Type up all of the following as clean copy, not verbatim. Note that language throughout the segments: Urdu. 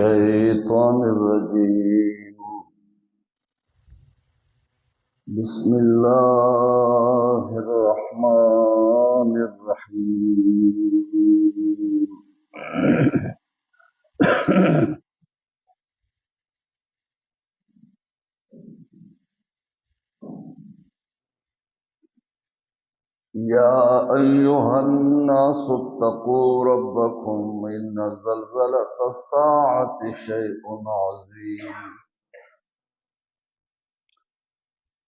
الشيطان الرجيم. بسم الله الرحمن الرحيم. يا أيها الناس اتقوا ربكم إن زلزلة الساعة شيء عظيم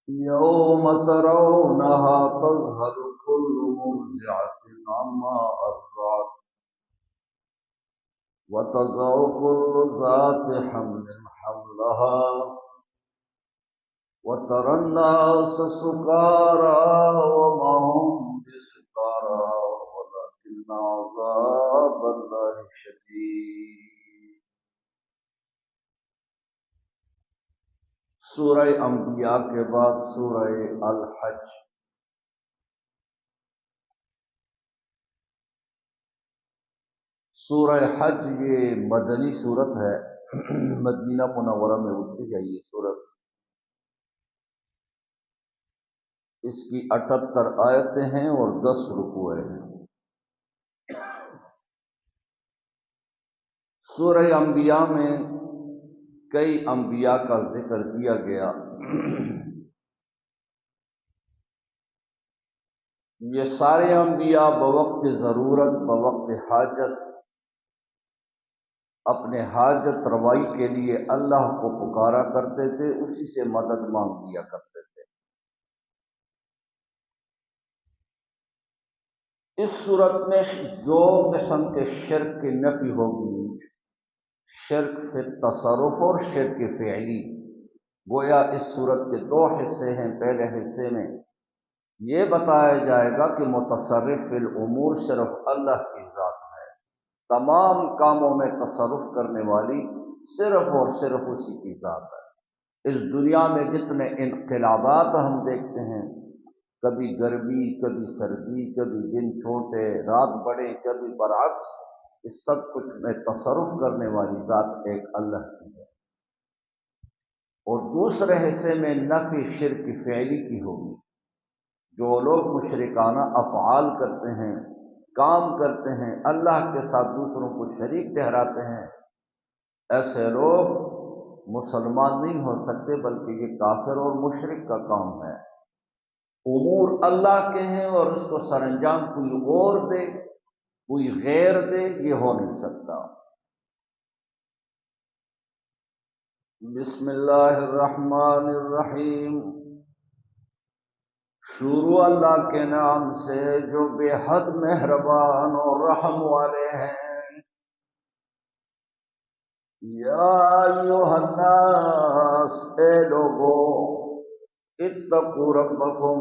يوم ترونها تذهل كل مرضعة عما أرضعت وتضع كل ذات حمل حملها وترى الناس سكارى وما هم بسكارى ولكن عذاب الله شديد. سورہ انبیاء کے بعد سورہ الحج. سورہ حج یہ مدنی سورت ہے، مدینہ منورہ میں اتری ہے یہ سورت. اس کی 78 آیتیں ہیں اور 10 رکوع ہیں. سورہ انبیاء میں کئی انبیاء کا ذکر کیا گیا. یہ سارے انبیاء بوقت ضرورت بوقت حاجت اپنے حاجت روائی کے لیے اللہ کو پکارا کرتے تھے، اسی سے مدد مانگ لیا کرتے تھے. اس صورت میں دو قسم کے شرک کی نفی ہوگی، شرک فی التصرف اور شرک فعلی. گویا اس صورت کے دو حصے ہیں. پہلے حصے میں یہ بتایا جائے گا کہ متصرف فی الامور صرف اللہ کی ذات ہے، تمام کاموں میں تصرف کرنے والی صرف اور صرف اسی کی ذات ہے. اس دنیا میں جتنے انقلابات ہم دیکھتے ہیں، کبھی گرمی کبھی سردی، کبھی دن چھوٹے رات بڑے، کبھی برعکس، اس سب کچھ میں تصرف کرنے والی ذات ایک اللہ کی ہے. اور دوسرے حصے میں نفی شرک فعلی کی ہوگی. جو لوگ مشرکانہ افعال کرتے ہیں، کام کرتے ہیں، اللہ کے ساتھ دوسروں کو شریک ٹھہراتے ہیں، ایسے لوگ مسلمان نہیں ہو سکتے، بلکہ یہ کافر اور مشرک کا کام ہے. امور اللہ کے ہیں اور اس کو سر انجام کوئی اور دے، کوئی غیر دے، یہ ہو نہیں سکتا. بسم اللہ الرحمن الرحیم. شروع اللہ کے نام سے جو بے حد مہربان اور رحم والے ہیں. یا ایھا الناس، اے لوگو، اتقوا ربکم،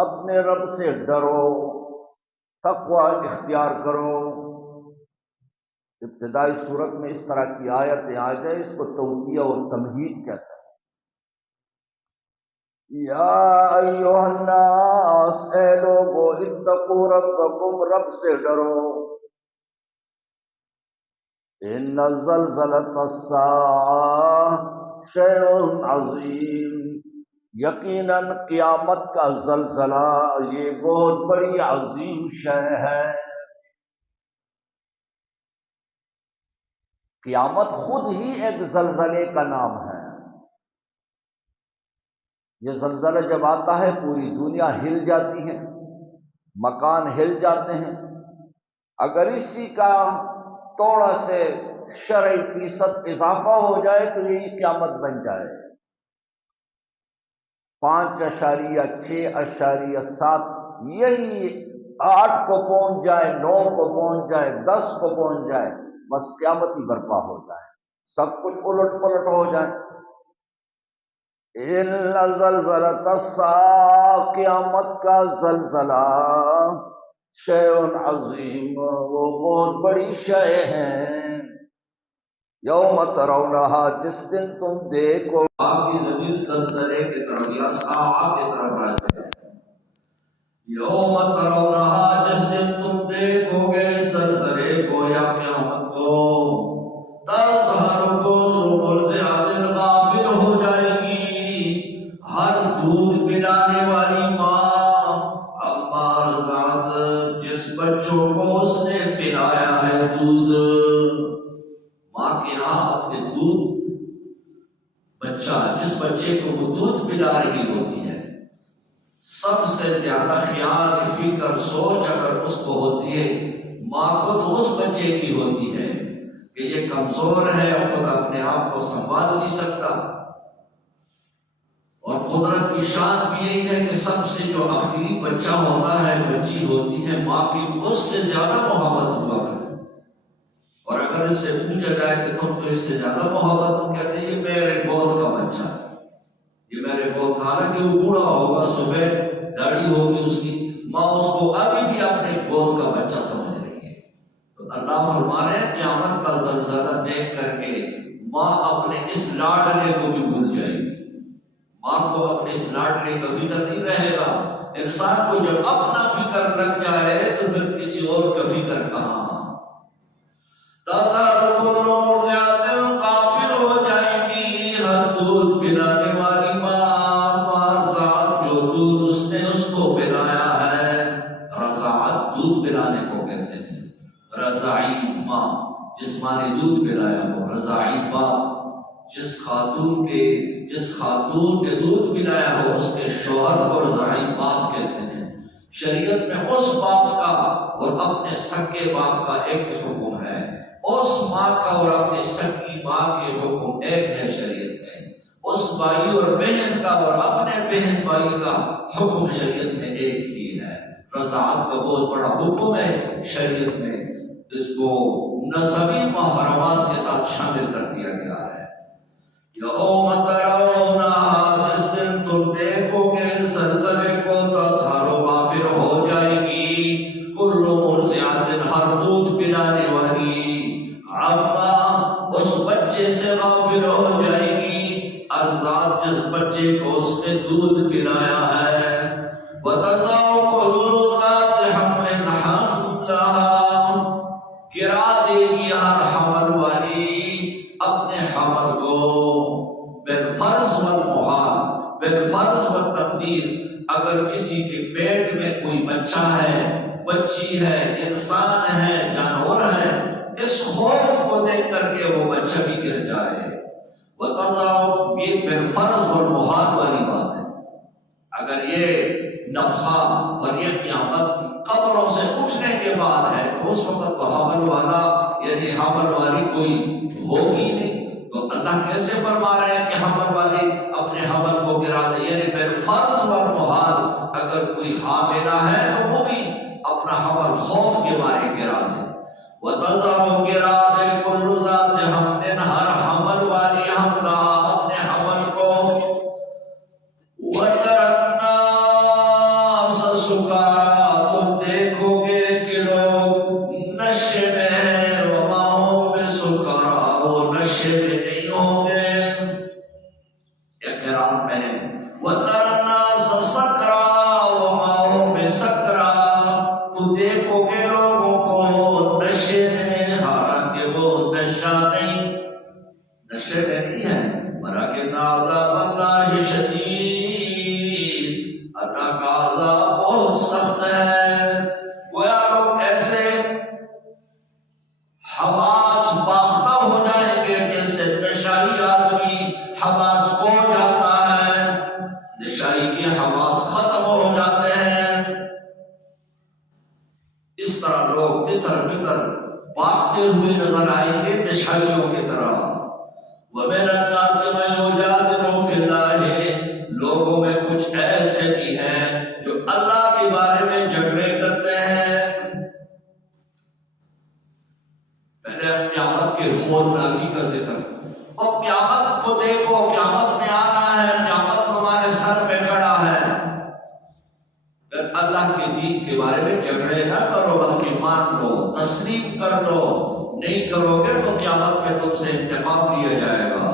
اپنے رب سے ڈرو، تقوی اختیار کرو. ابتدائی صورت میں اس طرح کی آیتیں آ جائے اس کو توقیع اور تمہید کہتا ہے. یا ایھا الناس، اے لوگو، اتقوا ربکم، رب سے ڈرو. ان زلزلۃ الساعۃ شیء عظیم، یقیناً قیامت کا زلزلہ یہ بہت بڑی عظیم شے ہے. قیامت خود ہی ایک زلزلے کا نام ہے. یہ زلزلہ جب آتا ہے پوری دنیا ہل جاتی ہے، مکان ہل جاتے ہیں. اگر اسی کا تھوڑا سے شرعی فیصد اضافہ ہو جائے تو یہی قیامت بن جائے. 5.6.7 یہی 8 کو پہنچ جائے، 9 کو پہنچ جائے، 10 کو پہنچ جائے، بس قیامت ہی برپا ہو جائے، سب کچھ الٹ پلٹ ہو جائے. ان زلزلۃ الساعۃ، قیامت کا زلزلہ، شیء عظیم، وہ بہت بڑی شے ہے. یوم ترونہا، جس دن تم دیکھو. آپ کی زمین زلزلے کی طرف یا ساعہ کی طرف آتے ہیں. یوم ترونہا، جس دن تم دیکھو گے زلزلے کو یا قیامت کو، تذہل بچہ جس بچے کو وہ دودھ پلا رہی ہوتی ہے، سب سے زیادہ خیال فکر سوچ اگر اس کو ہوتی ہے ماں کو تو اس بچے کی ہوتی ہے کہ یہ کمزور ہے، خود اپنے آپ کو سنبھال نہیں سکتا۔ اور قدرت کی شان بھی یہی ہے کہ سب سے جو آخری بچہ ہوتا ہے، بچی ہوتی ہے، ماں کی اس سے زیادہ محبت ہوا کرے۔ اور اگر اس سے پوچھا جائے کہ تم تو اس سے زیادہ محبت، کہتے ہیں یہ میرے گود کا بچہ ہے، یہ میرے گود کا، حالانکہ وہ بوڑھا ہوگا، صبح داڑھی ہوگی اس کی، ماں اس کو ابھی بھی اپنے گود کا بچہ سمجھ رہی ہے۔ تو اللہ فرما رہے ہیں قیامت کا زلزلہ دیکھ کر کے ماں اپنے اس لاڈلے کو بھی بھول جائے گی، ماں کو اپنے اس لاڈلے کا فکر نہیں رہے گا۔ انسان کو جب اپنا فکر لگ جائے تو پھر کسی اور کا فکر کہاں۔ کافر ہو جائے گی ہر دودھ پلانے والی ماں ذات جو دودھ اس نے اس کو پلایا ہے۔ رضاعت دودھ پلانے کو کہتے ہیں، رضاعی ماں جسمانی دودھ پلایا ہو، رضاعی باپ جس خاتون نے دودھ پلایا ہو اس کے شوہر کو رضاعی باپ کہتے ہیں۔ شریعت میں اس باپ کا اور اپنے سکے باپ کا ایک حکم ہے، اس ماں کا اور اپنی سکی ماں کے حکم ایک ہے شریعت میں، اس بھائی اور بہن کا اور اپنے بہن بھائی کا حکم شریعت میں ایک ہی ہے۔ رضاعت کا بہت بڑا حکم ہے شریعت میں، اس کو نسبی محرمات کے ساتھ شامل کر دیا گیا ہے۔ یوم ترونہا، جس دن تم دیکھو گے زلزلے کو، تظہر غافر ہو جائے گی کل مرضعۃ، ہر دودھ پلانے والی، عما اس بچے سے غافر ہو جائے گی، ارضات جس بچے کو اس نے دودھ پلایا ہے۔ وتضع كل ذات حمل حملها، گرا دے گی ہر حمل والی اپنے حمل کو، بالفرض والمحال، بالفرض والتقدیر۔ اگر کسی کے پیٹ میں کوئی بچہ ہے، بچی ہے، انسان ہے، جانور ہے، اس خوف کو دیکھ کر کے وہ بچہ بھی گر جائے۔ وتضع، یہ بالفرض والمحال والی بات ہے۔ اگر یہ نفخہ اور یہ قیامت قبروں سے اٹھنے کے بعد ہے تو اس وقت تو حمل والا یعنی حمل والی کوئی ہوگی نہیں، تو اللہ کیسے فرما رہے ہیں کہ حمل والی اپنے حمل کو گرا دے؟ یعنی بالفرض والمحال اگر کوئی حاملہ ہے تو وہ بھی اپنا حمل خوف کے مارے گرا دے۔ وتضع، گرا دے کل ذات حمل، ہر حمل والی حملہ اپنے حمل کو۔ وترى الناس سکارا، تم دیکھو گے کہ لوگ نشے میں ہیں، وما هم بسکارا، وہ نشے میں نہیں ہوں گے۔ اقرار میں وترى الناس سکرا وما هم بسکرا، تم دیکھو گے لوگوں کو نشے میں، حالانکہ وہ نشہ نہیں، نشے میں نہیں ہے، ولکن عذاب اللہ شدید، اللہ کا عذاب بہت سخت ہے۔ گویا لوگ ایسے حواس باختہ ہو جائیں گے جیسے نشائی آدمی حواس کھو جاتا ہے، نشائی کے حواس ختم ہو جاتے ہیں، اس طرح لوگ تتر بتر بھاگتے ہوئے نظر آئیں گے نشائیوں کی طرح۔ وَمِنَ النَّاسِ مَن يُجَادِلُ فِي اللَّهِ، لوگوں میں کچھ ایسے بھی ہیں جو اللہ کے بارے میں جھگڑے کرتے ہیں۔ پہلے قیامت کے ہولناکی کا ذکر، اور قیامت کو دیکھو، قیامت میں آنا ہے، قیامت تمہارے سر پہ کھڑا ہے، پھر اللہ کے دین کے بارے میں جھگڑے نہ کرو بلکہ مان لو، تسلیم کر لو، نہیں کرو گے تو قیامت میں تم سے انتقام لیا جائے گا۔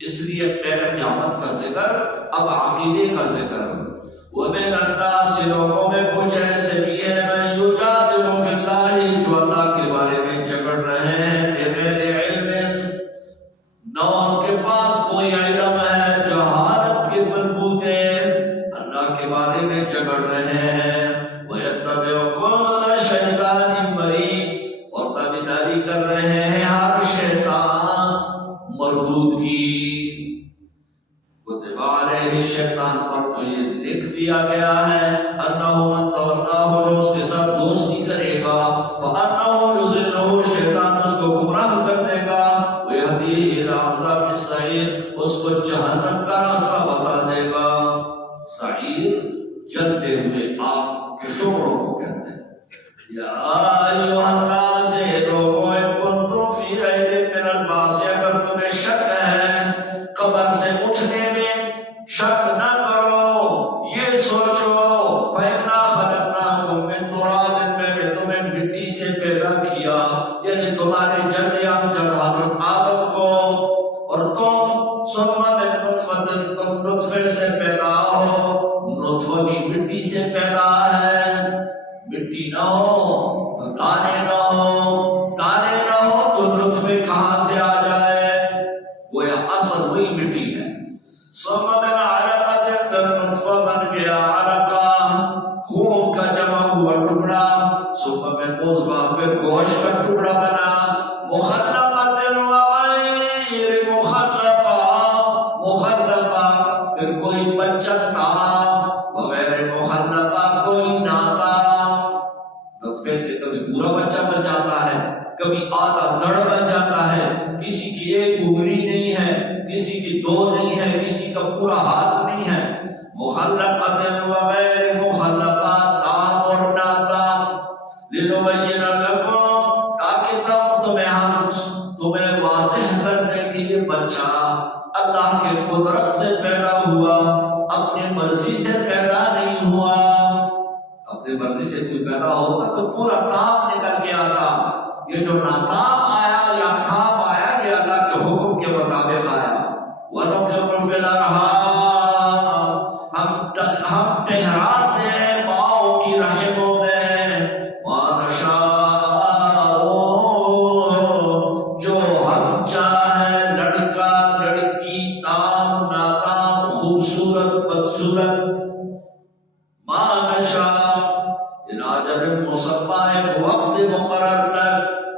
اس لیے پہلے قیامت کا ذکر، اب عقیدے کا ذکر۔ وَمِنَ النَّاسِ، لوگوں میں کچھ ایسے بھی ہیں، مَن يُجَادِلُ فِي اللَّهِ، جو اللہ کے بارے میں جھگڑ رہے ہیں، بِغَيْرِ عِلْمٍ، نہ ان کے پاس کوئی علم ہے، جہالت کے بلبوتے اللہ کے بارے میں جھگڑ رہے ہیں۔ وَيَتَّبِعُ كُلَّ شَيْطَانٍ مَرِيدٍ، اور تابعداری کر رہے ہیں ہر شیطان مردود کی۔ علیہ شیطان پر تو یہ لکھ دیا گیا ہے انہ من تولاہ جو اس کے ساتھ دوستی کرے گا فانہ یضلہ شیطان اس کو گمراہ کر دے گا ویہدیہ الی عذاب السعیر اس کو جہنم کا راستہ بتا دے گا. سعیر جلتے ہوئے آگ کے شعلوں کو کہتے ہیں. یا ایھا الناس لوگوں ان کنتم فی ریب من البعث اگر تمہیں شک ہے قبر سے اٹھنے میں شک نہ کرو یہ سوچو فإنا خلقناکم من تراب میں نے تمہیں مٹی سے پیدا کیا یعنی تمہارے جد امجد حضرت آدم کو اور تم ثم من نطفہ تم نطفے سے پیدا ہو نطفہ بھی مٹی سے پیدا ہے مٹی نہ ہو تو دانے نہ ہو دانے نہ ہو تو نطفے کہاں سے آ جائے گویا اصل وہی مٹی ہے. ثم من علقۃ پھر نطفہ بن گیا علقہ خون کا جمع ہوا ٹکڑا ثم من مضغہ پھر گوشت کا ٹکڑا بنا مخلقۃ وغیر مخلقہ پھر کوئی بچہ تھا وغیر مخلقہ کوئی نہ تھا. نطفے سے کبھی پورا بچہ بن جاتا ہے کبھی آدھا دڑ بن جاتا ہے کسی کی ایک انگلی نہیں ہے کسی کی دو نہیں ہے کسی کا پورا ہاتھ نہیں ہے. مخلقۃ وغیر مخلقہ تام اور ناتام لنبین لکم تاکہ تمہیں واضح کرنے کے لیے بچہ اللہ کے قدرت سے پیدا ہوا اپنی مرضی سے پیدا نہیں ہوا. اپنی مرضی سے کوئی پیدا ہوگا تو پورا کام نکل کے آتا. یہ جو ناکام آیا یا کام آیا یہ اللہ کے حکم کے مطابق آیا. وَنُقِرُّ فِي الْأَرْحَامِ ہم ٹھہراتے ہیں ماؤں کی رحموں میں مَا نَشَاءُ جو ہم چاہیں لڑکا لڑکی تام ناتام خوبصورت بدصورت مَا نَشَاءُ اِلَىٰ مسمى ایک وقت مقرر تک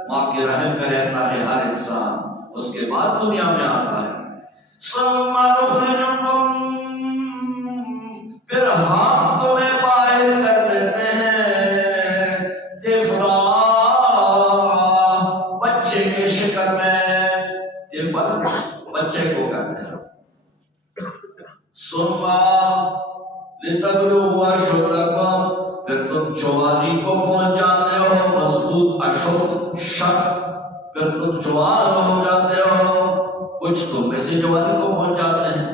ماں کے رحم میں رہتا ہے ہر انسان اس کے بعد دنیا میں آتا ہے. ثم نخرجكم پھر ہم تمہیں باہر کر دیتے ہیں طفلا بچے کے شکل میں طفل بچے کو کہتے ہیں. ثم لتبلغوا اشدکم پھر تم جوانی کو پہنچ جاتے ہو مضبوط اشد شک پھر تم جوان ہو جاتے ہو کچھ تم میں سے جوانی کو پہنچ جاتے ہیں.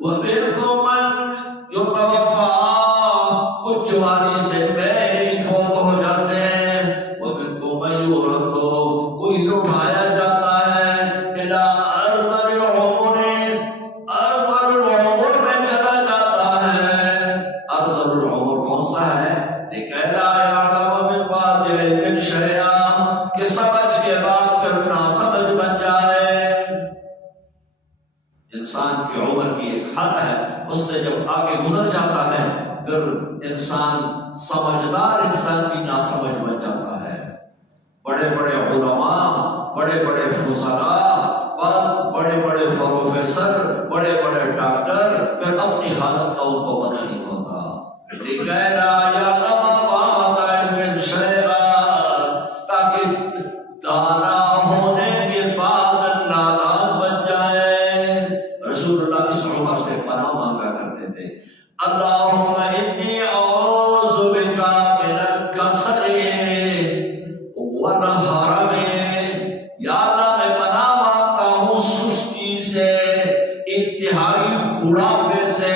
وَمِنْكُم مَّن يُتَوَفَّىٰ کچھ جوانی سے پہلے ہی فوت ہو جاتے ہیں. وَمِنْكُم مَّن يُرَدُّ کوئی لوٹایا جاتا ہے إِلَىٰ أَرْذَلِ الْعُمُرِ أَرْذَلِ الْعُمُرِ میں چلا جاتا ہے. أرذل العمر کون سا ہے؟ لِكَيْ لَا يَعْلَمَ مِن بَعْدِ عِلْمٍ شَيْئًا کہ سمجھ کے بعد پھر ناسمجھ بن جائے. انسان کی عمر کی ایک حد ہے اس سے جب آگے گزر جاتا ہے پھر انسان سمجھدار انسان کی ناسمجھ بن جاتا ہے. بڑے بڑے علماء بڑے بڑے فضلاء بڑے بڑے پروفیسر بڑے بڑے ڈاکٹر پھر اپنی حالت کا ان کو پتہ نہیں ہوتا. لِكَيْ لَا يَعْلَمَ بَعْدَ عِلْمٍ شَيْئًا تاکہ دانا ہونے کے بعد نادان بن جائے. رسول اللہ اس عمر سے پناہ مانگا کرتے تھے. اللہم انی اعوذ بک من الکسل والحرم یا اللہ میں پناہ مانگتا ہوں سستی سے انتہائی بڑھاپے سے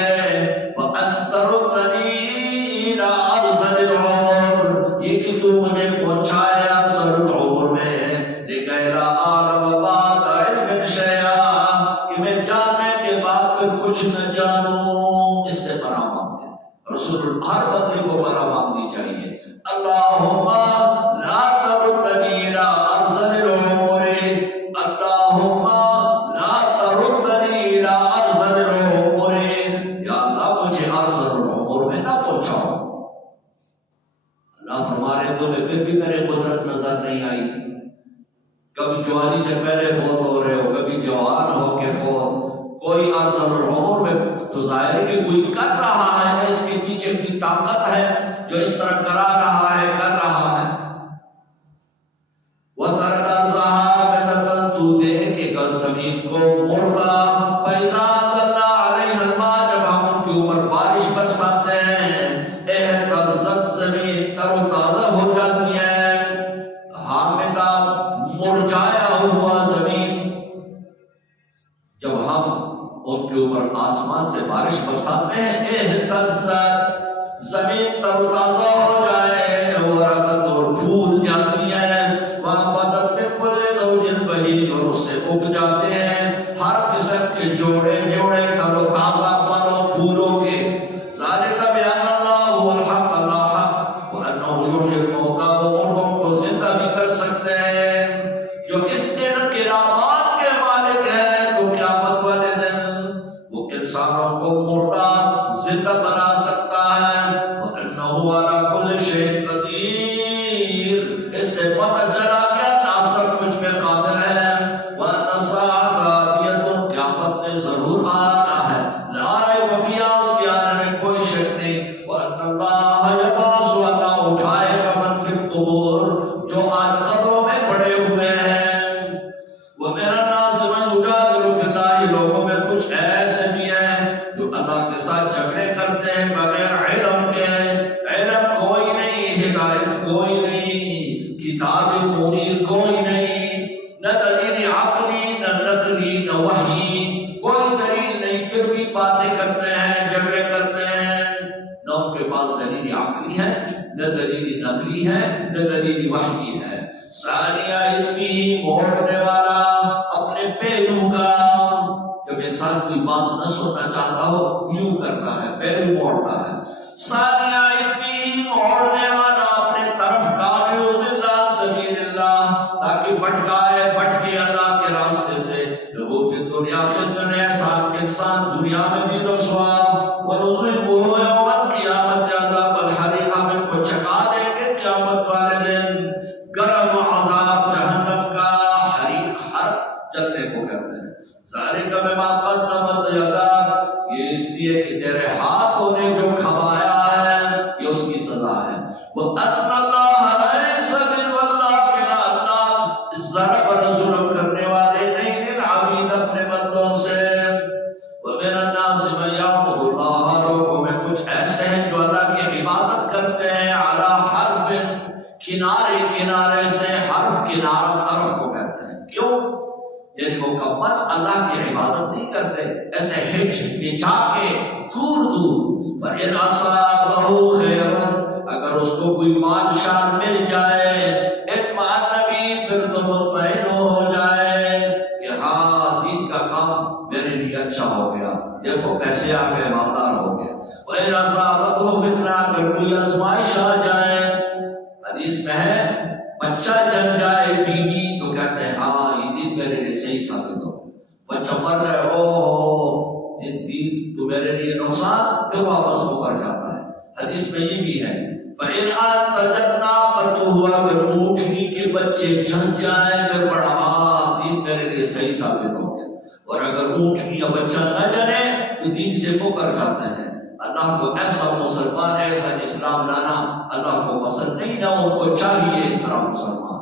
وَأَن تَرُدَّنِي إِلَىٰ أَرْذَلِ الْعُمُرِ یہ کہ تو مجھے پہنچائے ارذل العمر میں لِكَيْ لَا أَعْلَمَ بَعْدَ عِلْمٍ شَيْئًا کہ میں جاننے کے بعد پھر کچھ نہ جانوں. اس سے پناہ مانگتے ہیں رسول ہر بندے کو پناہ مانگنی چاہیے. اللہم لا تردنی الى ارذل العمر اللہم لا تردنی الى ارذل العمر یا اللہ مجھے ارذل العمر میں نہ پہنچاؤ. اللہ فرما رہے تمہیں پھر بھی میرے قدرت نظر نہیں آئی. کبھی جوانی سے پہلے فوت ہو رہے ہو کبھی جوان ہو کے فوت. کوئی ارذل العمر میں تو ظاہر ہے کہ کوئی کر رہا ہے، اس کے پیچھے کی طاقت ہے جو اس طرح کرا رہا ہے، کر رہا ہے۔ وَتَرَى الْأَرْضَ تو دیکھ کہ کل زمین کو مڑا، فَإِذَا أَنزَلْنَا عَلَيْهَا الْمَاءَ جب ہم ان کے اوپر بارش برساتے ہیں، اهْتَزَّتْ زمین تر و تازہ ہو جاتی ہے، حامدہ مرجھایا ہوا زمین۔ جب ہم ان کے اوپر آسمان سے بارش برساتے ہیں، اهْتَزَّتْ زمین تر و تازہ ہو جائے، وربت اور پھول جاتی ہے، وَأَنبَتَتْ مِن كُلِّ زَوْجٍ بَهِيجٍ اور اس سے اگ جاتے ہیں ہر قسم کے جوڑے جوڑے تر و تازہ پنوں پھولوں کے۔ ذَلِكَ بِأَنَّ اللَّهَ هُوَ الْحَقُّ اللہ حق وَأَنَّهُ يُحْيِي الْمَوْتَىٰ وہ مردوں کو زندہ بھی کر سکتے ہیں۔ جو اس دن قیامت کے مالک ہیں تو قیامت والے دن وہ انسانوں کو مردہ زندہ بنا سکتا ہے۔ وَأَنَّهُ عَلَىٰ كُلِّ شَيْءٍ قَدِيرٌ اس سے پتہ چلا کہ اللہ سب کچھ پہ قادر ہے۔ وَأَنَّ السَّاعَةَ آتِيَةٌ قیامت نے ضرور آنا ہے، لَا رَيْبَ فِيهَا اس کے آنے میں کوئی شک نہیں۔ وَأَنَّ اللَّهَ يَبْعَثُ اللہ اٹھائے گا مَن فِی القُبُورِ جو آج قبروں میں پڑے ہوئے ہیں۔ وَمِنَ النَّاسِ مَن يُجَادِلُ فِی اللَّهِ لوگوں میں کچھ ایسے بھی ہیں جو اللہ کے ساتھ جھگڑے کرتے ہیں بغیر علم کے، علم کوئی نہیں، ہدایت کوئی نہیں، کتاب منیر کوئی نہیں، نہ دلیل عقلی نہ نقلی نہ وحی، کوئی دلیل نہیں، پھر بھی باتیں کرتے ہیں، جھگڑے کرتے ہیں۔ نہ ان کے پاس دلیل عقلی ہے، نہ دلیل نقلی ہے، نہ دلیل وحی ہے۔ ثانیہ اثمی موڑنے والا اپنے پہلو کا، جب انسان کوئی بات نہ سننا چاہتا ہو یوں کرتا ہے، پہلو موڑتا ہے۔ ثانیہ اثمی موڑنے والا اپنے طرف ڈالے اللہ سبیل اللہ تاکہ بھٹکائے بھٹکے اللہ کے راستے سے، لوگوں فی دنیا سے دنیا انسان دنیا میں بھی رسوا، ونذیقہ یوم القیامت عذاب الحریق ہم ان کو چکھا دیں گے قیامت والے دن گرم عذاب جہنم کا، حریق حرق جلنے کو کہتے ہیں۔ ذالک بما قدمت یداک یہ اس لیے کہ تیرے ہاتھوں نے جو کھوایا ہے یہ اس کی سزا ہے۔ وَأَنَّ اللَّهَ لَيْسَ بِظَلَّامٍ اللہ ضرب اور ظلم کرنے والے نہیں للعبید اپنے بندوں سے۔ وَمِنَ النَّاسِ مَن يَعْبُدُ اللَّهَ لوگوں میں کچھ ایسے ہیں جو اللہ کی عبادت کرتے ہیں علی حرف کنارے کنارے سے، حرف کنارہ طرف کو کہتے ہیں۔ کیوں؟ یعنی مکمل اللہ کی عبادت نہیں کرتے، ایسے ہچ بچا کے دور دور۔ فَإِنْ أَصَابَهُ خَيْرٌ اگر اس کو کوئی بادشاہ مل جائے، اطمئن بھی پھر تو مطمئن ہو جائے کہ ہاں دین کا کام میرے لیے اچھا ہو گیا، دیکھو پیسے آ گئے، مالدار ہو گئے۔ وَإِنْ أَصَابَتْهُ فِتْنَةٌ اگر کوئی آزمائش آ جائے، حدیث میں ہے بچہ جن جائے بیوی تو کہتے ہیں ہاں یہ دین میرے لیے صحیح ثابت ہو، بچہ مر جائے او دین تو میرے لیے نقصان، پھر واپس مکر جاتا ہے۔ حدیث میں یہ بھی ہے فَإِنْ أَنْتَجَتْ نَاقَتُهُ اگر اونٹنی کے بچے جن جائیں پھر پڑھا ہاں دین میرے لیے صحیح ثابت ہو گیا، اور اگر اونٹنی یا بچہ نہ جنے تو دین سے مکر جاتے ہیں۔ اللہ کو ایسا مسلمان ایسا اسلام لانا اللہ کو پسند نہیں، نہ ان کو چاہیے اس طرح مسلمان۔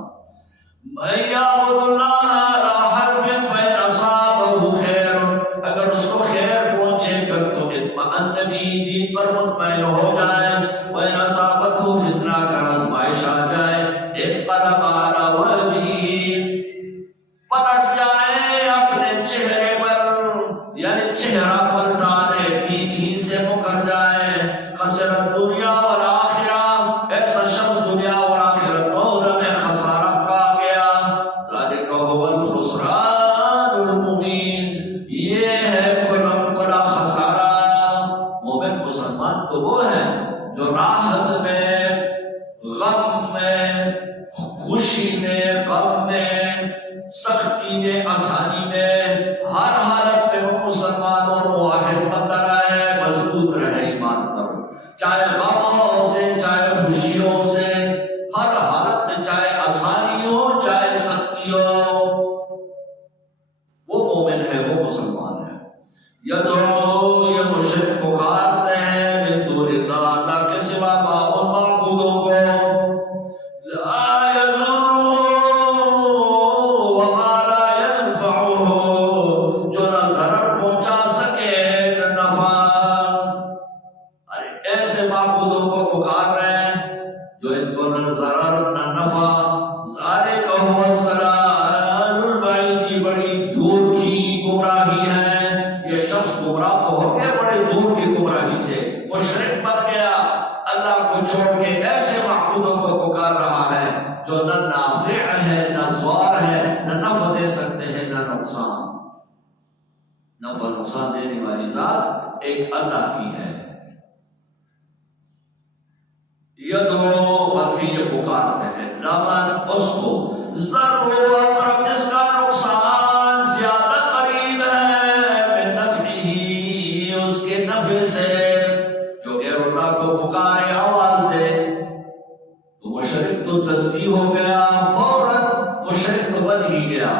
مَن یعبد اللہ علی حرف فإن أصابه خیر اگر اس کو خیر پہنچے پھر تو اطمئن بھی دین پر مطمئن ہو جائے۔ وإن أصابته فتنہ اگر آزمائش آ جائے انقلب علی وجهہ پلٹ جائے اپنے چہرے پر، یعنی چہرہ پر ڈالے دین ہی سے مکر جائے۔ خسرت دنیا والآخرہ ایسا شخص دنیا اور آخرت دونوں میں خسارہ پا گیا۔ ذالک هو الخسران المبین یہ ہے کلم کلا خسارہ۔ مومن مسلمان تو وہ ہے جو راحت میں، غم میں، خوشی میں، غم میں، سختی میں، آسانی میں، ہر حالت میں وہ مسلمان اور موحد بنتا رہے، مضبوط رہے ایمان پر، چاہے غموں سے چاہے خوشیوں سے، ہر حالت میں چاہے آسانی ہو چاہے سختی ہو، وہ مومن ہے، وہ مسلمان ہے۔ یدعو یہ مشرک پکارتے ہیں من دون اللہ، اللہ کے سوا ان معبودوں کو، لا يضروا وما لا ينفعه، جو نہ ضرر پہنچا سکے نہ نفع۔ ارے ایسے معبودوں کو پکار رہے ہیں جو ان کو نہ ضرر نہ نفع، ذالک هو الضلال البعید، کی بڑی دور کی گمراہی ہے۔ یہ شخص گمراہ تو ہو گیا بڑے دور کی گمراہی سے، مشرک بن گیا، اللہ کو چھوڑ کے ایسے معبودوں کو پکار رہا ہے جو نہ نافع ہے نہ ضار ہے، نہ نفع دے سکتے ہیں نہ نقصان۔ نفع نقصان دینے والی ذات ایک اللہ کی ہے۔ یدعو، بلکہ یہ پکارتے ہیں، لمن، اس کو، ضرورت جس کا نقصان زیادہ قریب ہے، من نفعہ، اس کے نفع سے، جو غیر اللہ کو پکارے آواز دے۔ تو مشرک تو تصدیق ہو گیا، فوراً مشرک تو بن ہی گیا۔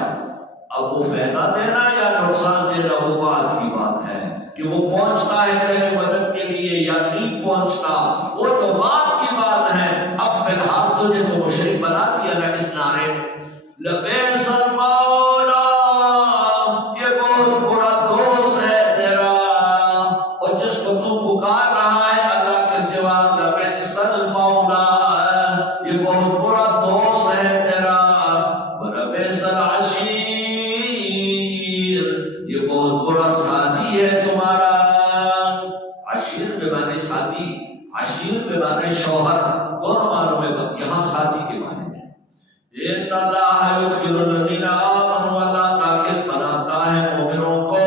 اب وہ فائدہ دینا یا نقصان دینا وہ بات کی بات ہے کہ وہ پہنچتا ہے تیرے مدد کے لیے یا نہیں پہنچتا، وہ تو بات کی بات ہے۔ اب فی الحال تجھے تو مشرک بنا دیا نا اس نعرے میں، لبئس المولا، یہ بہت برا دوست ہے تیرا، اور جس کو تو پکار رہا ہے اللہ کے سوا، لبئس المولا، یہ بہت برا دوست ہے تیرا، ولبئس العشیر، یہ بہت برا ساتھی ہے تمہارا۔ عشیر بے معنی ساتھی، عشیر بے معنی شوہر، دونوں معنوں میں یہاں ساتھی کے معنی میں۔ ان اللہ یدخل الذین آمنوا، اللہ داخل بناتا ہے مومنوں کو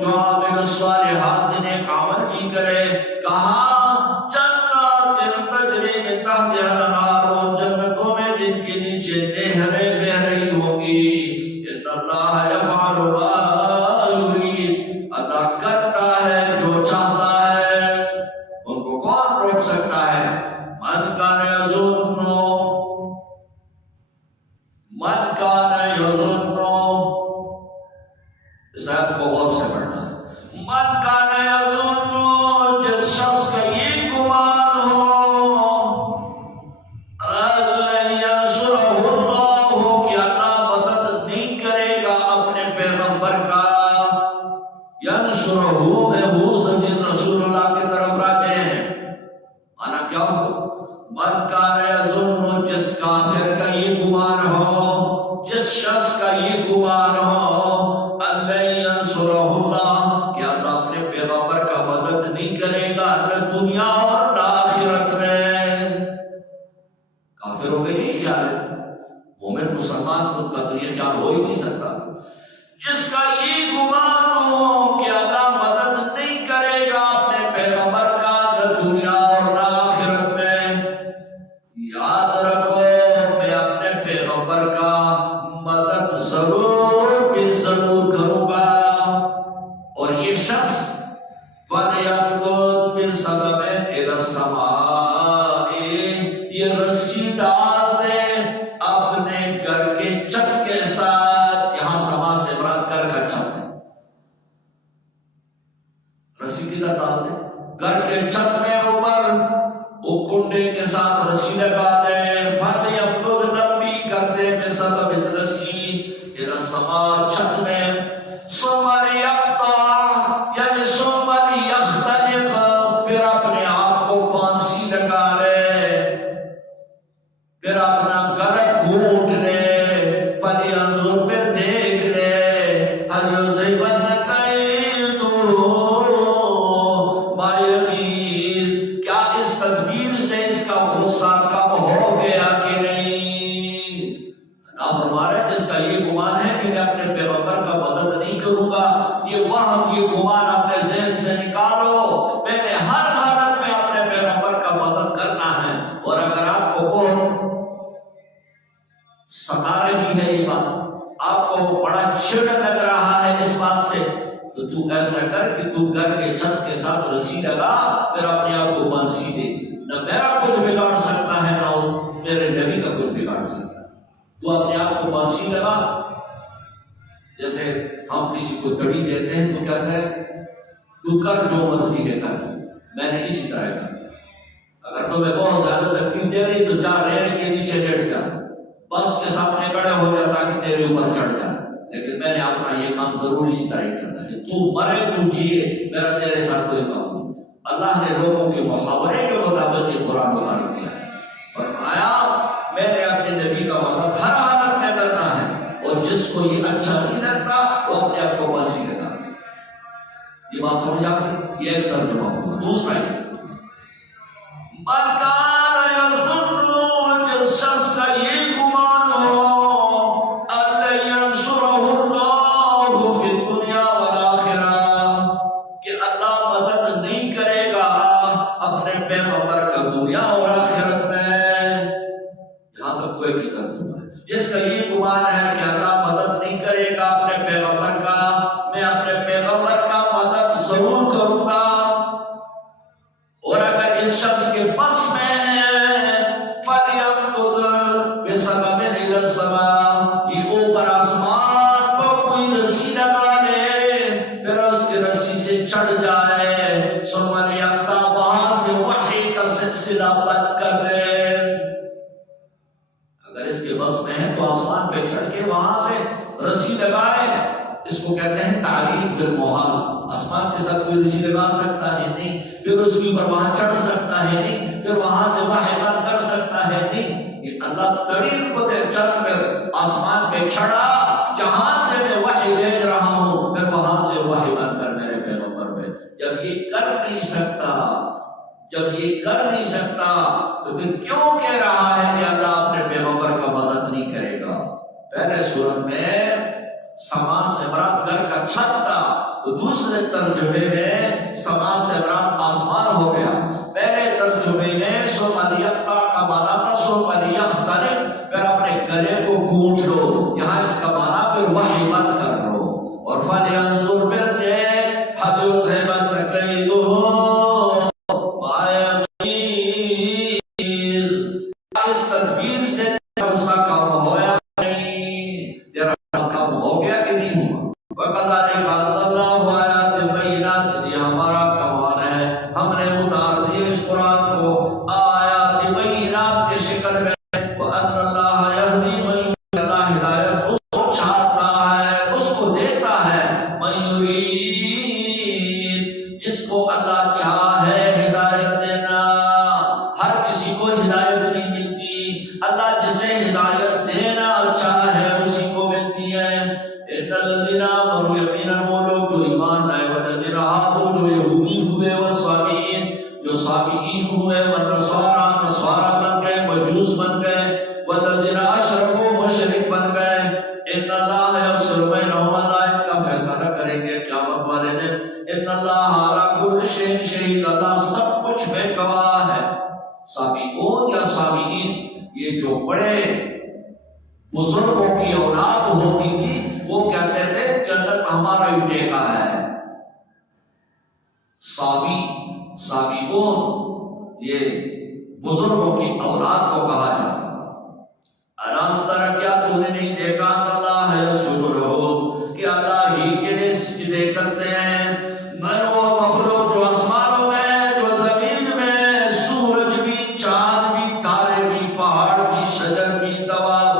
جو عامل الصالحات نیک عمل کی کرے۔ کہاں؟ جنات تجری من تحتها الانہار، جنتوں میں جن کے نیچے نہریں بہ رہی ہوں گی۔ ان اللہ یفعل ما یرید، اللہ کرتا ہے جو چاہتا ہے، ان کو کون روک سکتا ہے؟ من کان یظن، من کان یظن، اس آیت کو غور سے پڑھنا ہے۔ من کان یظن، جس شخص کا یہ گمان ہو، لن ینصرہ اللہ، کہ اللہ مدد نہیں کرے گا اپنے پیغمبر کا۔ ینصرہ میں ہو سجن رسول اللہ کی طرف راجع ہیں، مانا کیا ہو؟ من کان یظن، جس کافر کا یہ گمان ہو، جس شخص کا یہ گمان ہو، لن ینصرہ اللہ، کہ اللہ اپنے پیغمبر کا مدد نہیں کرے گا نہ دنیا اور نہ آخرت میں۔ کافروں کا یہ خیال ہے، مومن مسلمان تو کا تو یہ خیال ہو ہی نہیں سکتا۔ جس کا یہ گمان ہو کہ اللہ مدد نہیں کرے گا اپنے پیغمبر کا نہ دنیا اور نہ آخرت میں، یاد رکھو میں اپنے پیغمبر کا مدد ضرور بھی ضرور کروں گا۔ اور یہ شخص فَلْيَمْدُدْ بِسَبَبٍ إِلَى السَّمَاءِ، یہ رسی ڈال دے اپنے گھر کے چھت کے ساتھ۔ یہاں سما سے مراد گھر کا چھت ہے، رسی کی ڈال دے گھر کے چھت میں اوپر، وہ کنڈے کے ساتھ رسی لگا دے۔ فَلْيَمْدُدْ، لمبی کر دے، بِسَبَبٍ، رسی، إِلَى السَّمَاء، چھت میں۔ ثُمَّ لْيَقْطَعْ، یعنی ثُمَّ لْيَخْتَنِقْ، پھر اپنے آپ کو پھانسی لگا لے، پھر اپنا گلا گھونٹ لے۔ فَلْيَنظُرْ، پھر دیکھ لے، هَلْ يُذْهِبَنَّ كَيْدُهُ مَا يَغِيظُ، کیا اس تدبیر سے اس کا غصہ کم ہو گیا کہ نہیں۔ اللہ فرما رہے ہیں جس کا یہ گمان ہے کہ میں اپنے پیغمبر کا مدد نہیں کروں گا، یہ وہم، یہ گمان اپنے ذہن سے نکالو۔ میں نے ہر حالت میں اپنے پیغمبر کا مدد کرنا ہے۔ اور اگر آپ کو بہت ستا رہی ہے یہ بات، آپ کو بڑا چڑ لگ رہا ہے اس بات سے، تو تو ایسا کر کہ تو گھر کے چھت کے ساتھ رسی لگا، پھر اپنے آپ کو پھانسی دے۔ نہ میرا کچھ بگاڑ سکتا ہے نہ میرے نبی کا کچھ بگاڑ سکتا ہے۔ تو اپنے آپ کو پھانسی لگا، جیسے ہم کسی کو تڑی دیتے ہیں تو کیا کریں، تو کر جو مرضی ہے کر، میں نے اسی طرح کر۔ اگر تمہیں بہت زیادہ تکلیف دے رہی تو جا ریل کے نیچے لیٹ جا، بس کے سامنے کھڑے ہو جا تاکہ تیرے اوپر چڑھ جائے، لیکن میں نے اپنا یہ کام ضرور اسی طرح ہی کرنا ہے۔ تو مرے تو جیے، میرا تیرے ساتھ کوئی کام نہیں۔ اللہ نے لوگوں کے محاورے کے مطابق یہ قرآن اتار کیا ہے۔ فرمایا میں نے اپنے نبی کا مدد ہر حالت میں کرنا ہے، اور جس کو یہ اچھا نہیں لگتا وہ اپنے آپ کو پنسی لگا۔ یہ بات سمجھ آ گئی؟ یہ ایک ترجمہ ہوگا۔ دوسرا یہ مکان یظن، جس شخص کا یہ گمان ہو ان ینصرہ اللہ فی الدنیا والآخرہ، کہ اللہ مدد نہیں کرے گا اپنے پیغمبر کا دنیا اور آخرت میں، یہاں تک کوئی بھی ترجمہ ہے۔ جس کا یہ گمان ہے کہ اللہ مدد نہیں کرے گا اپنے پیغمبر کا، میں اپنے پیغمبر کا مدد ضرور کروں گا، اور اگر اس شخص کے بس میں ہے فَلْيَمْدُدْ بِسَبَبٍ إِلَى السَّمَاءِ، یہ اوپر آسمان پر کوئی رسی لگا لے، پھر اس کی رسی سے چڑھ جائے، ثُمَّ لْيَقْطَعْ، وہاں سے وحی کا سلسلہ بند کر دے۔ اگر اس کے بس میں ہے تو آسمان پہ چڑھ کے وہاں سے رسی لگائے، اس کو کہتے ہیں تعریف بالمحال۔ آسمان کے ساتھ کوئی رسی لگا سکتا ہے نہیں، پھر اس کے اوپر وہاں چڑھ سکتا ہے نہیں، پھر وہاں سے وحی بند کر سکتا ہے نہیں۔ یہ اللہ قریب کو دے چل کر آسمان پہ چڑھا، جہاں سے میں وحی بھیج رہا ہوں، پھر وہاں سے وحی بند کر میرے پیغمبر پہ۔ جب یہ کر نہیں سکتا، جب یہ کر نہیں سکتا تو پھر کیوں کہہ رہا ہے کہ اللہ اپنے پیغمبر کا مدد نہیں کرے گا؟ پہلے صورت میں سما سے مراد گھر کا چھت تھا، تو دوسرے ترجمے میں سما سے مراد آسمان ہو گیا۔ پہلے ترجمے میں ثم لیقطع کا معنی تھا ثم لیختلف، پھر اپنے گلے کو گونٹ لو، یہاں اس کا معنی پھر وحی بند کر لو، اور فَلْيَنظُرْ، پھر دیکھ حَدْ يُذْهِبَنَّ كَيْدُهُ مَا يَغِيظ، اس تدبیر سے غصہ کم ہویا نہیں، تیرا کم ہو گیا کہ نہیں ہوا؟ وَكَذَلِكَ أَنزَلْنَاهُ آيَاتٍ بَيِّنَاتٍ، یہ ہمارا کمال ہے، ہم نے اتار دیا اس قرآن کو آیات بینات کے شکل میں۔ وَأَنَّ اللَّهَ يَهْدِي مَن يُرِيدُ، اللہ ہدایت اس کو چاہتا ہے، اس کو دیتا ہے، مَن يُرِيدُ، جس کو اللہ چاہے ہدایت دینا۔ ہر کسی کو ہدایت نہیں ملتی، اللہ جسے ہدایت دینا چاہے اسی کو ملتی ہے۔ ان الذین آمنوا، یقیناً وہ لوگ جو ایمان لائے، والذین ہادوا، جو یہودی ہوئے، والصابئین، جو صابئین ہوئے، والنصارى، نصارى بن گئے، مجوس بن گئے، والذین اشرکوا، مشرک بن گئے، ان اللہ یفصل بینہم، اللہ ان کا فیصلہ کریں گے قیامت والے دن۔ ان اللہ علی کل شیء شہید، اللہ سب کچھ میں گواہ ہے۔ صابئون یا صابئین، یہ جو بڑے بزرگوں کی اولاد ہوتی تھی، وہ کہتے تھے جنت ہمارا ہی ٹیکا ہے۔ صابئون یہ بزرگوں کی اولاد کو کہا جاتا تھا۔ الم تر، کیا تو نے نہیں دیکھا اللہ یسجد لہ، کہ اللہ ہی کے لیے سجدے کرتے ہیں من وہ مخلوق جو آسمانوں میں، جو زمین میں، سورج بھی، چاند بھی، تارے بھی، پہاڑ بھی، شجر بھی، دواب،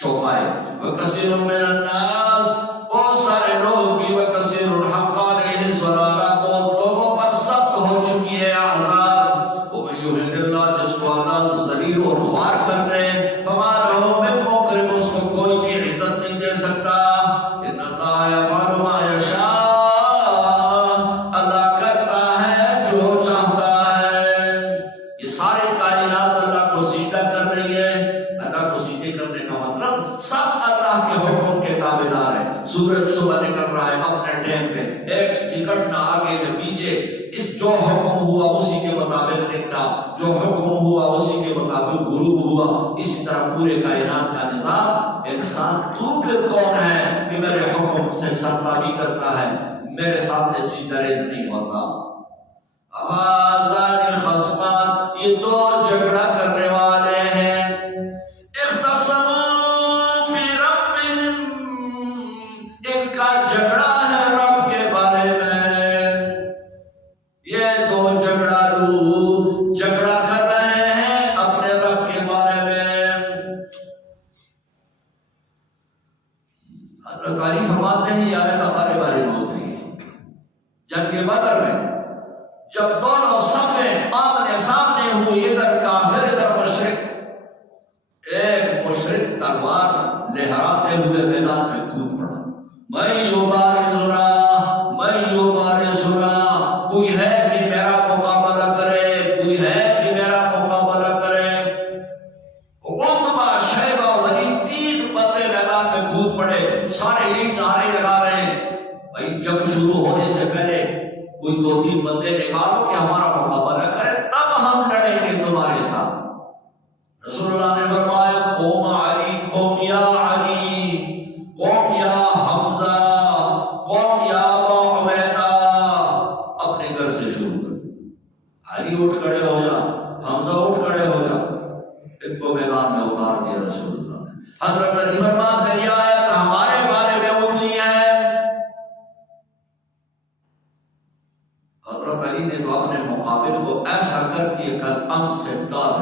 چوپائے، وَكَثِيرٌ مِّنَ النَّاسِ، بہت سارے لوگ بھی، وَكَثِيرٌ حَقَّ عَلَيْهِ الضَّلَالَةُ، بہت لوگوں پر سخت ہو چکی ہے عذاب۔ وَمَن يُهِنِ اللَّهُ، جس کو اللہ ذلیل اور خوار کر دے، فَمَا لَهُ مِن مُّكْرِمٍ، اس کو کوئی بھی عزت نہیں دے سکتا۔ إِنَّ اللَّهَ يَفْعَلُ مَا يَشَاءُ، اللہ کرتا ہے جو چاہتا ہے۔ یہ سارے کائنات اللہ کو سجدہ کر رہی ہے۔ اللہ کو سجدے کرنے کا مطلب سب اللہ کے حکم کے تابعدار ہے۔ سورج صبح نکل رہا ہے اپنے ٹائم پہ، ایک سیکنڈ نہ آگے نہ پیچھے، اس جو حکم ہوا اسی کے مطابق نکلا، جو حکم ہوا اسی کے مطابق غروب ہوا۔ اسی طرح پورے کائنات کا نظام۔ انسان تو پھر کون ہے کہ میرے حکم سے سرتابی کرتا ہے، میرے سامنے سیدھا ریز نہیں ہوتا۔ آذان خصمان، یہ دو جھگڑا کرنے والے ہیں۔ اختصموا فی ربہم، ان کا جھگڑا ہے رب کے بارے میں۔ فرماتے ہیں یہ آیت ہمارے بارے میں ہوتی ہے جنگ بدر میں جب دونوں صفیں آمنے سامنے ہوئی، ادھر کافر ادھر مشرک، ایک مشرک تلوار لہراتے ہوئے میدان میں کود پڑا، میں یبارزنا کوئی ہے کہ میرا مقابلہ کرے، کوئی ہے کہ میرا مقابلہ کرے۔ عتبہ شیبہ ولید تین بندے میدان میں کود پڑے، سارے یہی نعرے لگا رہے ہیں بھائی جب شروع ہونے سے پہلے کوئی دو تین بندے نکالو کہ ہمارا مقابلہ کرے تب ہم لڑیں گے تمہارے ساتھ۔ رسول اللہ نے فرمایا قوم علی، قوم یا علی، قوم یا حمزہ، قوم یا ابا عبیدہ، اپنے گھر سے شروع کر۔ علی اٹھ کھڑے ہو جا، حمزہ اٹھ کھڑے ہو جا، ان کو میدان میں اتار دیا رسول اللہ نے۔ حضرت علی فرماتے ہیں یہ آیت ہمارے بارے میں اتری ہے۔ حضرت علی نے تو اپنے مقابل کو ایسا کر دیا کل ام سے ڈال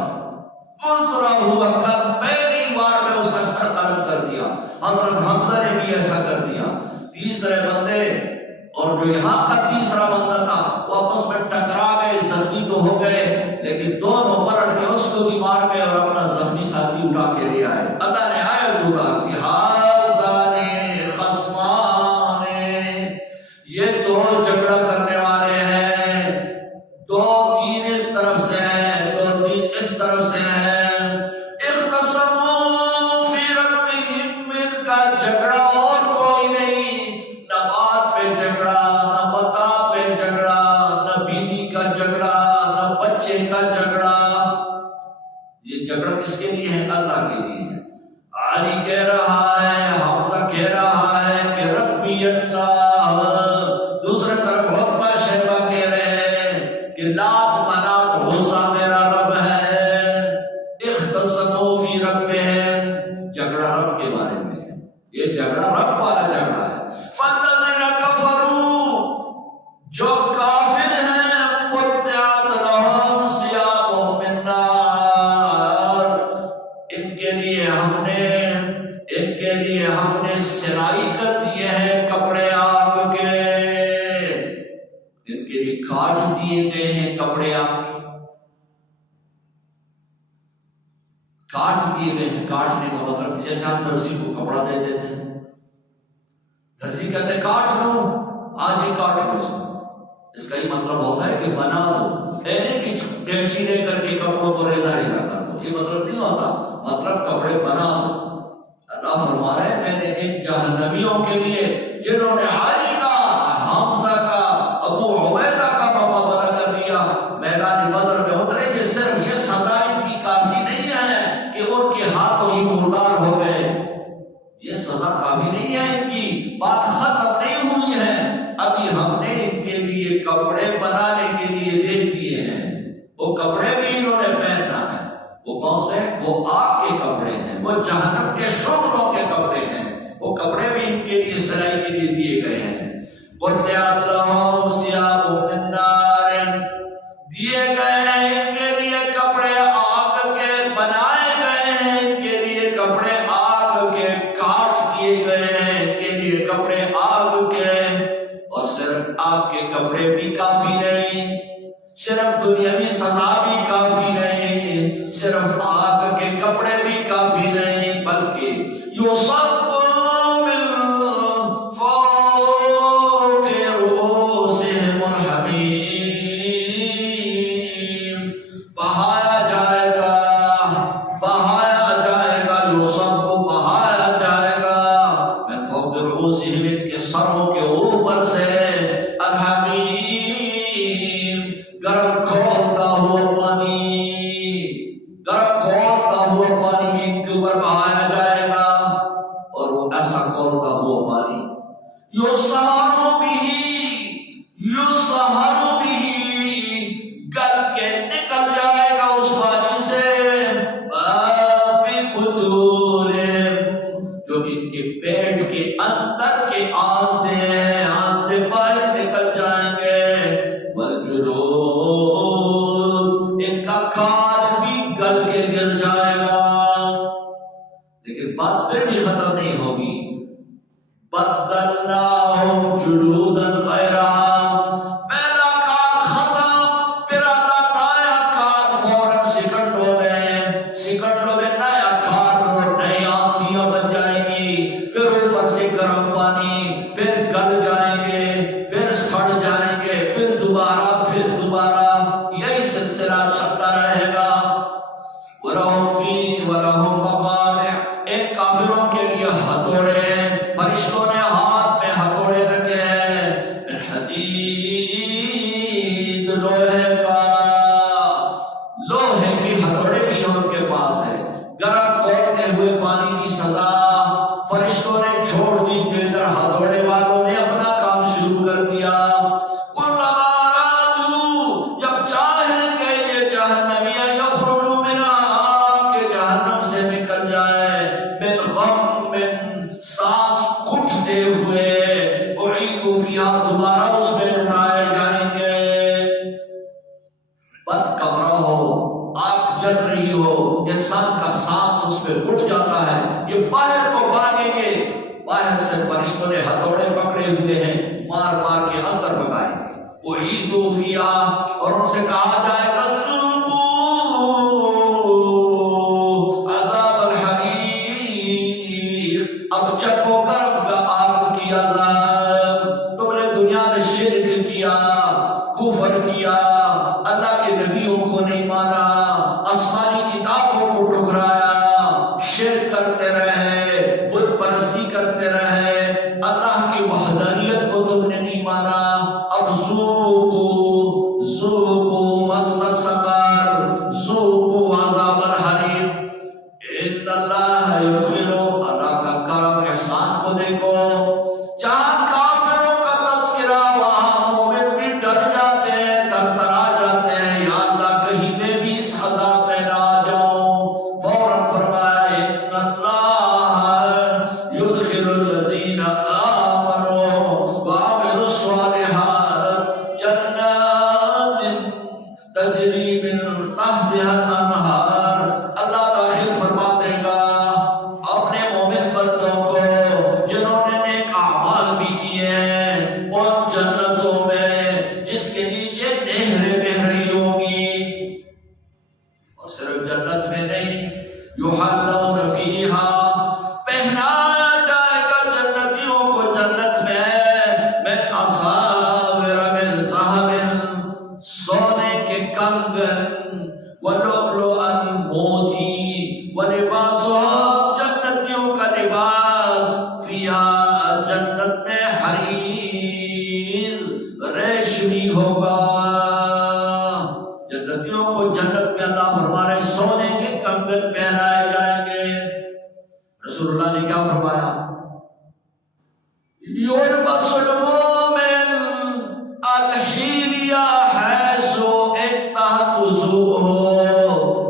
دوسرا ہوا کل پہلی بار میں اس کا سر قلم کر دیا۔ حضرت حمزہ نے بھی ایسا کر دیا۔ تیسرے بندے اور جو یہاں کا تیسرا بندہ تھا وہ آپس میں ٹکرا گئے، زخمی تو ہو گئے لیکن دونوں پلٹ کے اس کو بھی مار گئے اور اپنا زخمی ساتھی اٹھا کے لے آئے۔ اللہ نے آیت اٹھا ہذان خصمان، یہ دو جھگڑا کرنے والے ہیں، دو تین اس طرف سے ہیں، دو تین اس طرف سے ہیں، اختصموا فی ربہم، ان کا جھگڑا اور کوئی نہیں، نہ بات پہ جھگڑا، نہ متا پہ جھگڑا، نہ بیوی کا جھگڑا، نہ بچے کا جھگڑا۔ یہ جھگڑا کس کے لیے ہے؟ اللہ کے لیے ہے۔ علی کہہ رہا ہے، حمزہ کہہ رہا ہے کہ ربی اللہ، دوسرے طرف عتبہ شیبہ کہہ رہے ہیں کہ لات منات غصہ میرا رب ہے۔ اختصموا فی ربہم، جھگڑا رب کے بارے میں ہے، یہ جھگڑا رب والا جھگڑا ہے۔ فالذین کفروا، جو کافر ہیں، قطعت لہم ثیاب من نار، ان کے لیے ہم نے سلائی کر دیے ہیں کپڑے آگ کے، ان کے لیے کاٹ دیے گئے ہیں کپڑے آگ کے، کاٹ دیے گئے ہیں۔ کاٹنے کا مطلب جیسے ہم درزی کو کپڑا دے دیتے ہیں، درزی کہتے ہیں کاٹ لو، آج ہی کاٹ لو، اس کا ہی مطلب ہوتا ہے کہ بنا دو، کہ ٹینچی لے کر کے کپڑوں کو ریزا کر دو، یہ مطلب نہیں ہوتا، مطلب کپڑے بنا دو۔ اللہ فرما رہے ہیں میں نے ان جہنمیوں کے لیے جنہوں نے علی کا، حمزہ کا، ابو عبیدہ کا مقابلہ کر دیا، میدان بدر میں اترے، کہ صرف یہ سزا ان کی کافی نہیں ہے کہ ان کے ہاتھوں ہی مردار ہو گئے، یہ سزا کافی نہیں ہے، ان کی بات ختم نہیں ہوئی ہے، ابھی ہم نے ان کے لیے کپڑے بنانے کے لیے دے دیے ہیں، وہ کپڑے بھی انہوں نے پہننا ہے۔ وہ کون سے؟ وہ آگ کے کپڑے ہیں، وہ جہنم کے شعلوں کے کپڑے ہیں، وہ کپڑے بھی ان کے لیے سلائی کے لیے دیے گئے ہیں۔ قطعت لہم ثیاب من نار، دیے گئے ہیں ان کے لیے کپڑے آگ کے، بنائے گئے ہیں ان کے لیے کپڑے آگ کے، کاٹ کیے گئے ہیں ان کے لیے کپڑے آگ کے۔ اور صرف آگ کے کپڑے بھی کافی نہیں، صرف دنیاوی سزا بھی کافی نہیں، صرف آگ کے کپڑے بھی کافی نہیں، بلکہ یصب من فوق رؤوسہم الحمیم، بہایا جائے گا، یصب بہایا جائے گا، من فوق رؤوسہم، ان کے سروں کے اوپر سے، الحمیم، گرم کھولتا ہوا پانی ان کے اوپر بہایا جائے گا، اور وہ ایسا کھولتا ہوا پانی یصہر بہ، گل کے نکل جائے گا اس پانی سے، فی بطونہم، جو ان کے پیٹ کے اندر کے آندے باہر نکل جائیں گے، والجلود، ان کا کھال بھی گل کے گر جائے گا۔ لیکن بات پھر بھی ختم نہیں ہوگی۔ بدلنا جلودا غیرها، پہلا کال ختم، پھر اللہ کا نیا کال فوراً سیکنڈوں میں نیا کال اور نئی آندیاں بن جائیں گی، پھر اوپر سے گرم پانی، پھر گل جائیں گے، پھر سڑ جائیں گے، پھر دوبارہ یہی سلسلہ چلتا رہے گا۔ وَلَهُمْ فِيهِ وَلَهُمْ مَقَامِعُ، ایک کافروں کے لیے ہتھوڑے ہیں، فرشتوں نے ہاتھ میں ہتھوڑے رکھے ہیں، من حدید، لوہے کی ہتھوڑے بھی ان کے پاس ہے۔ گرم کھولتے ہوئے پانی کی سزا فرشتوں نے چھوڑ دی، کہ ادھر ہتھوڑے والوں نے اپنا کام شروع کر دیا۔ سانس اٹھتے ہوئے اعیدوا فیہا، دوبارہ اس میں اٹھائے جائیں گے۔ بند کمرہ ہو، آگ جل رہی ہو، انسان کا سانس اس پہ اٹھ جاتا ہے، یہ باہر کو بھاگیں گے، باہر سے فرشتوں نے ہتھوڑے پکڑے ہوئے ہیں، مار مار کے اندر بھگائیں گے۔ اعیدوا فیہا، اور ان سے کہا جائے گا اب چکو گرم آگ کی عذاب، تم نے دنیا میں شرک کیا، کفر کیا، اللہ کے نبیوں کو نہیں مانا، آسمانی کتابوں کو ٹھکرایا، شرک کرتے رہے، بت پرستی کرتے رہے، اللہ کی وحدانیت کو تم نے نہیں مانا۔ اب ذوقوا مس سقر، ذوقوا عذاب الحریق۔ ان اللہ یدخل، اللہ کا کرم احسان کو دیکھو، جہاں کافروں کا تذکرہ وہاں مومن بھی ڈر جاتے ہیں، ترترا جاتے ہیں، یا اللہ کہیں میں بھی اس عذاب میں نہ آ جاؤں۔ فوراً فرمایا ان اللہ یدخل الذین آمنوا وعملوا الصالحات جنات تجری من تحتها الانہار، اللہ داخل فرما دے گا اپنے مومن بندوں کو جنہوں نے نیک اعمال بھی کیے ہیں، اور جنتوں میں جس کے نیچے نہریں بہہ رہی ہوں گی۔ اور صرف جنت میں نہیں، یحلون فیہا، پہنایا جائے گا جنتیوں کو جنت میں، من اساور من ذہب، سونے کے کنگن، ولؤلؤا، موتی، ولباسها، جنتیوں کا لباس، فیہا، جنت میں، حریر، ریشمی ہوگا۔ جنتیوں کو جنت میں اللہ فرما رہے سونے کے کنگن پہنائے جائیں گے۔ رسول اللہ نے کیا فرمایا؟ یلبس المؤمن الحلیہ حیث انتہت وضوءہ،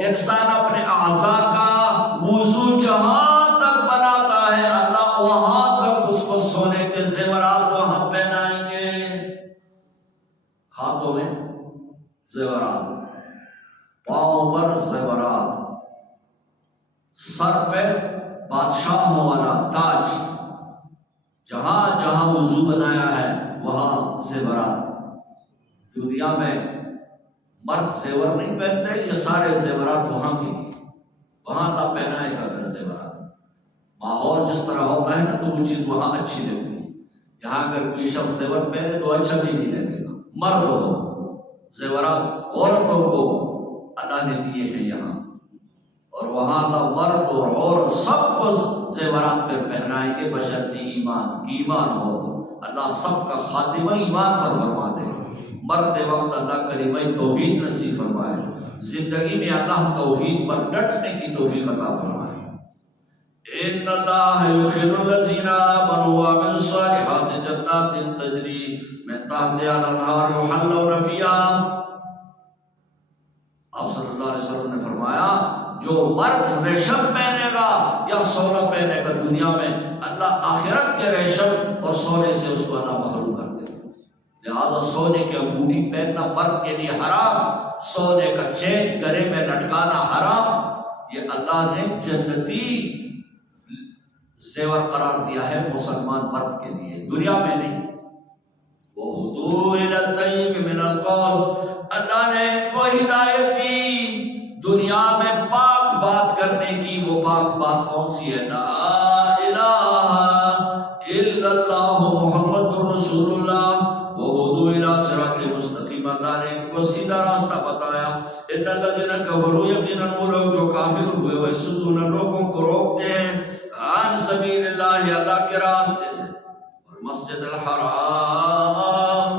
انسان اپنے اعضاء کا وضو جہاں تک بناتا ہے، اللہ وہاں تک اس کو سونے کے زیورات وہاں پہنائیں گے۔ ہاتھوں میں زیورات، پاؤں پر زیورات، سر پہ بادشاہوں والا تاج، جہاں جہاں وضو بنایا ہے وہاں زیورات۔ دنیا میں مرد زیور نہیں پہنتے، یہ سارے زیورات وہاں کی، وہاں نہ پہنائے گا اگر زیورات۔ ماحول جس طرح ہوتا ہے نا تو وہ چیز وہاں اچھی لگتی ہے، یہاں اگر کوئی شخص زیور پہنے تو اچھا بھی نہیں لگے گا۔ مرد ہو زیورات، عورتوں کو اللہ نے دیے ہیں یہاں، اور وہاں اللہ مرد اور عورت سب کو زیورات پہ پہنائیں گے، بشرطِ ایمان کی، ایمان ہو تو اللہ سب کا خاتمہ ایمان پر فرما دے۔ مرتے وقت اللہ کلمہ توحید نصیب فرمائے، زندگی میں اللہ توحید پر ڈٹنے کی توفیق عطا فرمائے۔ ان اللہ یدخل الذین آمنوا وعملوا الصالحات جنات تجری من تحتها الانہار یحلون فیہا۔ آپ صلی اللہ علیہ وسلم نے فرمایا جو مرد ریشم پہنے گا یا سونا پہنے گا دنیا میں، اللہ آخرت کے ریشم اور سونے سے اس کو اللہ محروم کر دے گا۔ لہذا سونے کی انگوٹھی پہننا مرد کے لیے حرام، سونے کا چین گلے میں لٹکانا حرام، یہ اللہ نے جنتی زیور قرار دیا ہے مسلمان مرد کے لیے، دنیا میں نہیں۔ وَهُدُوا إِلَى الطَّيِّبِ مِنَ الْقَوْلِ، اللہ نے ان کو ہدایت دی دنیا میں پاک بات کرنے کی. وہ پاک بات کون سی ہے؟ لا الہ الا اللہ محمد رسول اللہ. وَهُدُوا إِلَى صِرَاطٍ مُسْتَقِيمٍ، اللہ نے ان کو سیدھا راستہ بتایا. ان الذین کفروا، یقیناً وہ لوگ جو کافر ہوئے وہ یصدون، لوگوں کو روکتے ہیں عن سبیل اللہ، اللہ کے راستے سے. مسجد الحرام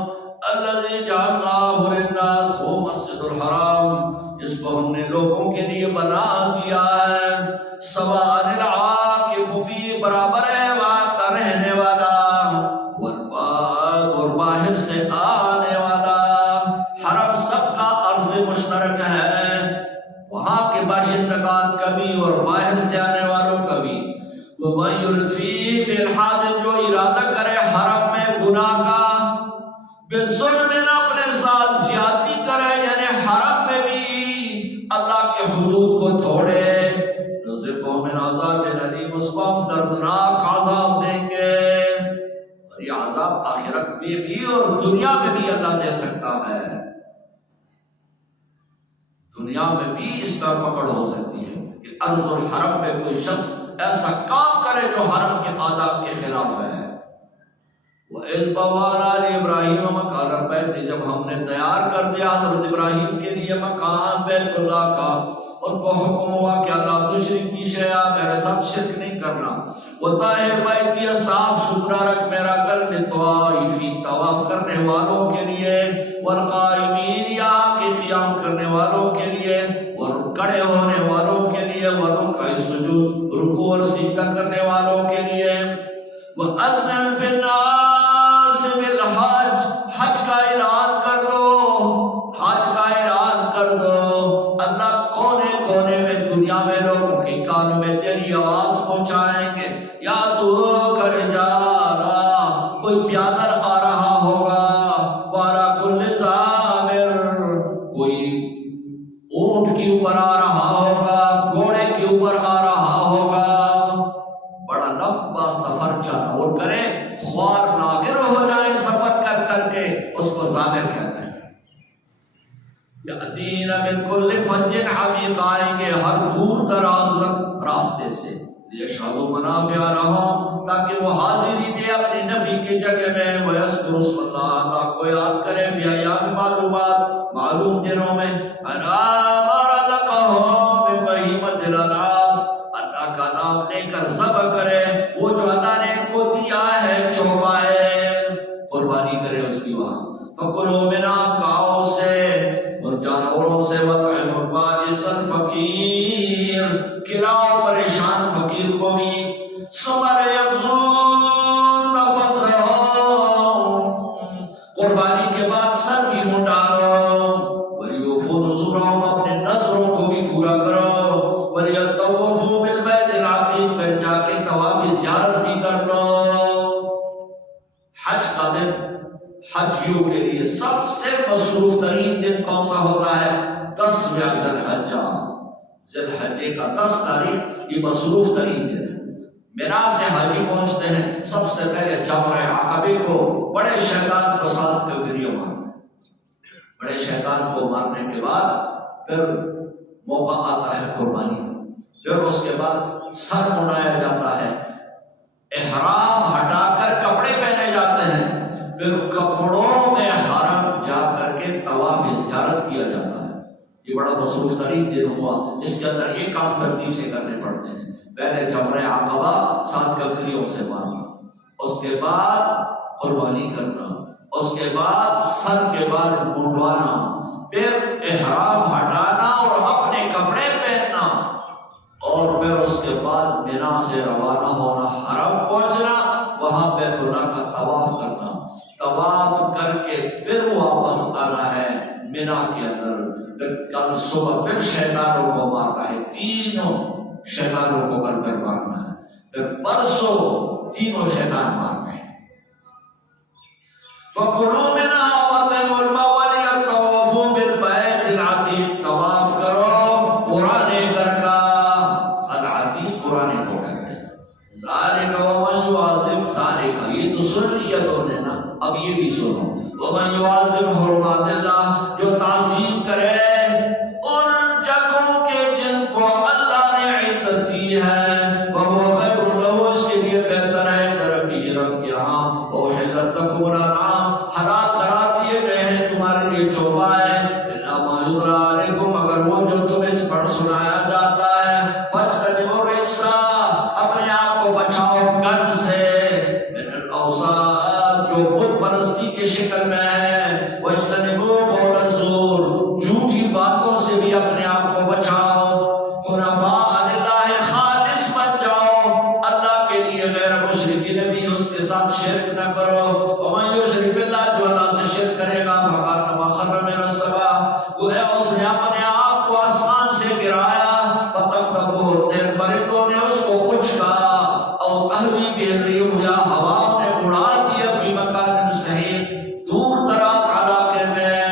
الذي جعلناه للناس، وہ مسجد الحرام جس کو ہم نے لوگوں کے لیے بنا دیا ہے. سواء العاکف فی، برابر ہے وہاں کا رہنے والا والباد، اور باہر سے آنے والا. حرم سب کا عرض مشترک ہے، وہاں کے باشندگان کا بھی اور باہر سے آنے والوں کا بھی. وَمَن يُرِدْ فِيهِ بِإِلْحَادٍ، جو ارادہ کرے حرم میں گناہ کا، بِظُلْمٍ، اپنے ساتھ زیادتی کرے، یعنی حرم میں بھی اللہ کے حدود کو توڑے، نُذِقْهُ مِنْ عَذَابٍ أَلِيمٍ، اس کو ہم دردناک عذاب دیں گے. اور یہ عذاب آخرت میں بھی اور دنیا میں بھی اللہ دے سکتا ہے. دنیا میں بھی اس کا پکڑ ہو سکتی ہے کہ ارض الحرم میں کوئی شخص ایسا کام کرے جو حرم کے آداب کے خلاف ہے. وَإِذْ بَوَّأْنَا لِإِبْرَاهِيمَ مَكَانَ الْبَيْتِ، جب ہم نے تیار کر دیا حضرت ابراہیم کے لیے مکان بیت اللہ کا، ان کو حکم ہوا کہ اللہ تشرک کی شیئا، میرے ساتھ شرک نہیں کرنا. وَطَهِّرْ بَيْتِیَ، صاف ستھرا رکھ میرا گھر، لِلطَّوَافِینَ، طواف کرنے والوں کے لیے، وَالْقَائِمِینَ، یہاں کے قیام کرنے والوں کے لیے، اور کھڑے ہونے والوں کے لیے، وَرُکَعِ السُّجُود، رکوع اور سجدہ کرنے والوں کے لیے. وَأَذِّن فِی النَّاسِ بِالْحَجِّ، حج کا اعلان کر دو، حج کا اعلان کر دو. اللہ کونے کونے میں دنیا میں لوگوں کے کان میں تیری آواز پہنچائیں گے. یا تو کر جا رہا، کوئی پیادل آ رہا ہوگا، وَعَلَىٰ كُلِّ ضَامِرٍ، کوئی اونٹ کے اوپر آ رہا ہوگا، گھوڑے کے اوپر آ رہا ہوگا. بڑا لمبا سفر چاہور کرے، خوار ناگر ہو جائے سفر کر کر کے، اس کو ضامر کہتے ہیں. یأتین من کل فج عمیق، آئیں گے ہر دور دراز راستے سے. لیشہدوا منافع لہم، تاکہ وہ حاضری دے اپنی نفی کی جگہ میں. ویذکروا اسم اللہ، اللہ کو یاد کرے، فی ایام معلومات، معلوم دنوں میں. علی ما رزقہم من بہیمۃ الانعام، اللہ کا نام لے کر ذبح کرے وہ جو اللہ نے ان کو دیا ہے، چوپائے، قربانی کرے اس کی. وہاں فکلوا منہا، کھاؤ سے ان جانوروں سے. وَطْعِمُوا الْبَائِسَ الْفَقِيرَ، کھلاؤ پریشان فقیر کو بھی. ثُمَّ لْيَقْضُوا تَفَثَّهُمْ، قربانی کے بعد سر بھی منڈالو. وَلْيُوفُوا نُذُورَهُمْ، اپنے نذروں کو بھی پورا کرو. وَلْيَطَّوَّفُوا بِالْبَيْتِ الْعَتِیقِ، پھر جا کے طواف زیارت بھی کر لو. حج کا دن حجیوں کے لیے سب سے مصروف ترین دن کون سا ہوتا ہے؟ 10ویں ذی الحجہ، ذی الحجہ کا 10 تاریخ، یہ مصروف ترین دن ہے. مینا سے حاجی پہنچتے ہیں، سب سے پہلے جمرہ عقبہ کو بڑے شیطان کو ساتھ کبریوں مارتے ہیں. بڑے شیطان کو مارنے کے بعد پھر موقع آتا ہے قربانی کا. پھر اس کے بعد سر منڈایا جاتا ہے، احرام ہٹا کر کپڑے پہنے جاتے ہیں، پھر کپڑوں میں حرم جا کر کے طواف زیارت کیا جاتا ہے. یہ بڑا مصروف ترین دن ہوا. اس کے اندر یہ کام ترتیب سے کرنے پڑتے ہیں. پہلے جمرہ عقبہ 7 ککریوں سے مارنا، اس کے بعد قربانی کرنا، اس کے بعد سر کے بعد منڈوانا، پھر احرام ہٹانا اور اپنے کپڑے پہننا، اور پھر اس کے بعد مینا سے روانہ ہونا، حرم پہنچنا، وہاں بیت اللہ کا طواف کرنا، طواف کر کے پھر واپس آنا ہے مینا کے اندر. پھر کل صبح پھر شیطانوں کو مارنا ہے، تینوں شیطانوں کو کل پھر مارنا ہے. پھر پرسوں تینوں شیطان مارنے ہیں. فَكُلُوا مِنْهَا وَأَطْعِمُوا الْبَائِسَ وَلْيَطَّوَّفُوا بِالْبَيْتِ الْعَتِیقِ، طواف کرو پرانے گھر کا. العتیق پرانے کو کہتے ہیں. ذَلِكَ وَمَن يُعَظِّمْ ذَلِكَ، یہ تو سنیت اور لینا. اب یہ بھی سنو. وَمَن يُعَظِّمْ حُرُمَاتِ اللَّهِ، جو تعظیم کرے ان جگہوں کے جن کو اللہ نے عزت دی ہے، وَهُوَ خَيْرٌ لَهُ، اس کے لیے بہتر ہے ربی رب کے ہاں. وَأُحِلَّتْ لَكُمُ الْأَنْعَامُ، حلال قرار دیے گئے ہیں تمہارے لیے چوپائے، إِلَّا مَا يُتْلَىٰ عَلَيْكُمْ، مگر وہ جو تمہیں اس پر سنایا جاتا ہے. فَاجْتَنِبُوا الرِّجْسَ، اپنے آپ کو بچاؤ گند سے، مِنَ الْأَوْثَانِ، جو بت پرستی کی شکل میں ہے. وَاجْتَنِبُوا قَوْلَ الزُّورِ، جھوٹی باتوں سے بھی اپنے آپ کو بچاؤ. حنفاء للہ، خالص بن جاؤ اللہ کے لیے، غیر مشرکین بھی اس کے ساتھ شرک نہ کرو. وَمَن يُشْرِكْ بِاللَّهِ، جو اللہ سے شرک کرے گا، فَكَأَنَّمَا خَرَّ مِنَ السَّمَاءِ، گویا اس نے اپنے آپ کو آسمان سے گرایا. فَتَخْطَفُهُ الطَّيْرُ، پرندوں نے اس کو اچکا. أَوْ تَهْوِي بِهِ الرِّيحُ، یا ہوا نے اڑا دیا. فِي مَكَانٍ صَحِيحٍ، دور دراز علاقے میں.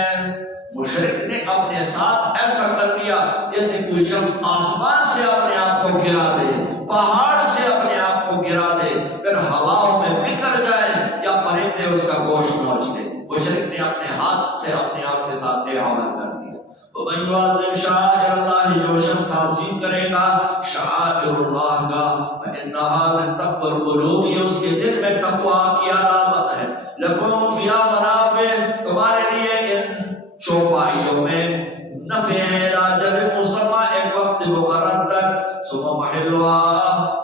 مشرک نے اپنے ساتھ ایسا کر دیا جیسے کوئی شخص آسمان سے اپنے آپ کو گرا دے، پہاڑ سے اپنے آپ کو گرا دے، پھر ہواؤں میں بکھر جائے یا پرندے اس کا گوشت نوچ لے. مشرک نے اپنے ہاتھ سے اپنے آپ کے ساتھ تعاون کر دیا. وَمَن يُعَظِّمْ شَعَائِرَ اللَّهِ، جو شخص تعظیم کرے گا شعائر اللہ کا، فَإِنَّهَا مِن تَقْوَى الْقُلُوبِ، یہ اس کے دل میں تقویٰ کی علامت ہے. لَكُمْ فِيهَا مَنَافِعُ، تمہارے لیے ان چوپائیوں میں نفع ہے. راجل مسمى، ایک وقت مقرر تک. ثم محلها،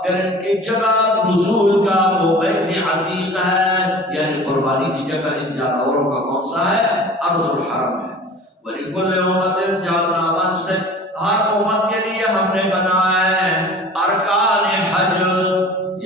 پھر ان کی جگہ نزول کا وہ بیت عتیق ہے، یعنی قربانی کی جگہ ان جانوروں کا کون سا ہے؟ ارض الحرم ہے. وَلِكُلِّ أُمَّةٍ جَعَلْنَا مَنسِكَ، ہر امت کے لیے ہم نے بنایا ہے ارکان حج،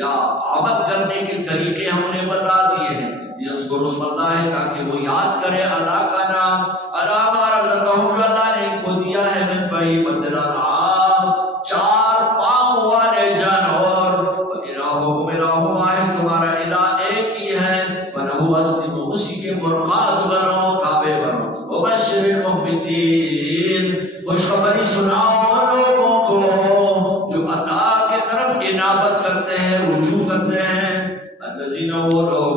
یا عمل کرنے کے طریقے ہم نے بتا دیے ہیں. یذکر اسم اللہ، تاکہ وہ یاد کرے اللہ کا نام. علی ما رزقہم، جو اللہ نے ان کو دیا ہے، من بہیمۃ الانعام، چار پاؤں والے جانور. وَإِلَٰهُکُمْ إِلَٰهٌ وَاحِدٌ، تمہارا الہ ایک ہی ہے. فَلَهُ أَسْلِمُوا، اسی کے مرغاد بنو، تابع بنو. وَبَشِّرِ الْمُخْبِتِينَ، خوشخبری سناؤ ان لوگوں کو جو اللہ کی طرف انابت کرتے ہیں، رجوع کرتے ہیں. الذین، وہ لوگ،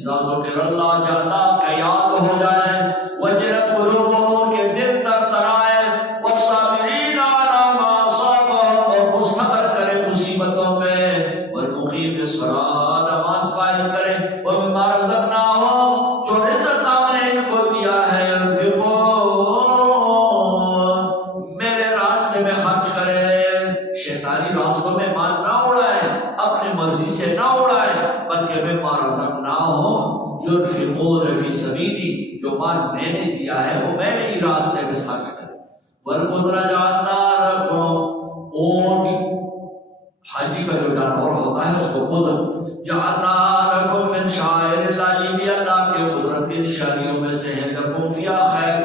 اذا ذکر اللہ، جب اللہ کا یاد ہو جائے، وجلت قلوبہم، کے دل تر ترائے. والصابرین علی ما اصابہم، اور وہ صبر کرے مصیبتوں میں. والمقیم الصلاۃ، نماز قائم کرے. ومما رزقناہم، جو رزق ہم نے ان کو دیا ہے، میرے راستے میں خرچ کرے. شیطانی راستوں میں مال نہ اڑائے، اپنی مرضی سے نہ اڑائے، بلکہ مما رزقناہم ينفقون فی سبیلی، جو مال میں نے دیا ہے وہ میں نے ہی راستے میں خرچ کرے. والبدر جعلنا لکم، اونٹ حاجی کا جو جانور ہوتا ہے اس کو بدر. جعلنا لکم من شعائر اللہ، یہ بھی اللہ کے قدرت کی نشانیوں میں سے ہے. لکم فیہا خیر،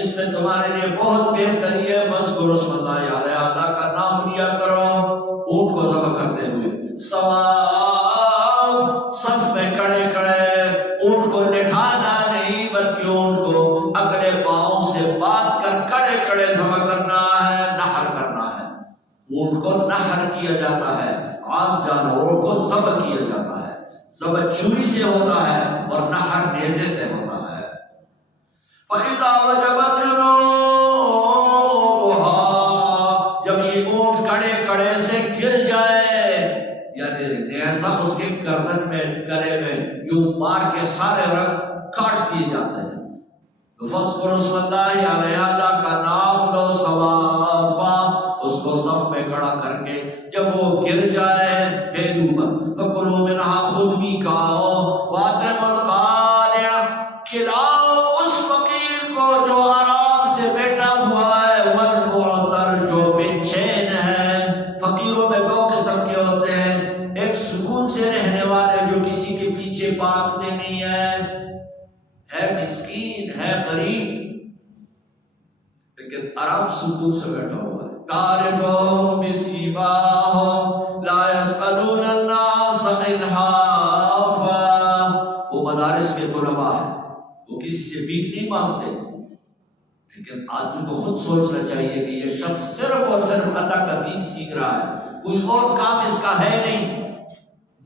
اس میں تمہارے لیے بہت بہتری ہے. فاذکروا اسم اللہ علیہ، اللہ کا نام لیا کرو اونٹ کو ذبح کرتے ہوئے. صواف، صف میں کڑے کڑے، اونٹ کو لٹھانا نہیں بلکہ اونٹ کو اگلے پاؤں سے باندھ کر کڑے کڑے ذبح کرنا ہے، نحر کرنا ہے. اونٹ کو نحر کیا جاتا ہے، عام جانوروں کو ذبح کیا جاتا ہے. ذبح چھری سے ہوتا ہے اور نحر نیزے سے ہوتا ہے. فَإِذَا وَجَبَتْ جُنُوبُهَا، جب یہ اونٹ کڑے کڑے سے گر جائے، یعنی نیزہ اس کے گردن میں، گلے میں یوں مار کے سارے رگ کاٹ دیے جاتے ہیں. تو فاذکروا اسم اللہ علیہ، اللہ کا نام لو. صوافا، اس کو صف میں کھڑا کر کے جب وہ گر جائے، فکلوا منہا، خود بھی کھاؤ. واطعموا القانع، کھلاؤ اس فقیر کو جو آرام سے بیٹھا ہوا ہے. والمعتر، جو بے چین ہے. فقیروں میں دو قسم کے ہوتے ہیں، ایک سکون سے رہنے والے جو کسی کے پیچھے بھاگتے نہیں ہے مسکین ہے، غریب، لیکن آرام سکون سے بیٹھا ہوا ہے. تعرفهم بسیماهم لا يسألون الناس الحافا، وہ مدارس کے طلباء ہیں، وہ کسی سے بھیک نہیں مانگتے. لیکن آدمی کو خود سوچنا چاہیے کہ یہ شخص صرف اور صرف اللہ کا دین سیکھ رہا ہے، کوئی اور کام اس کا ہے نہیں.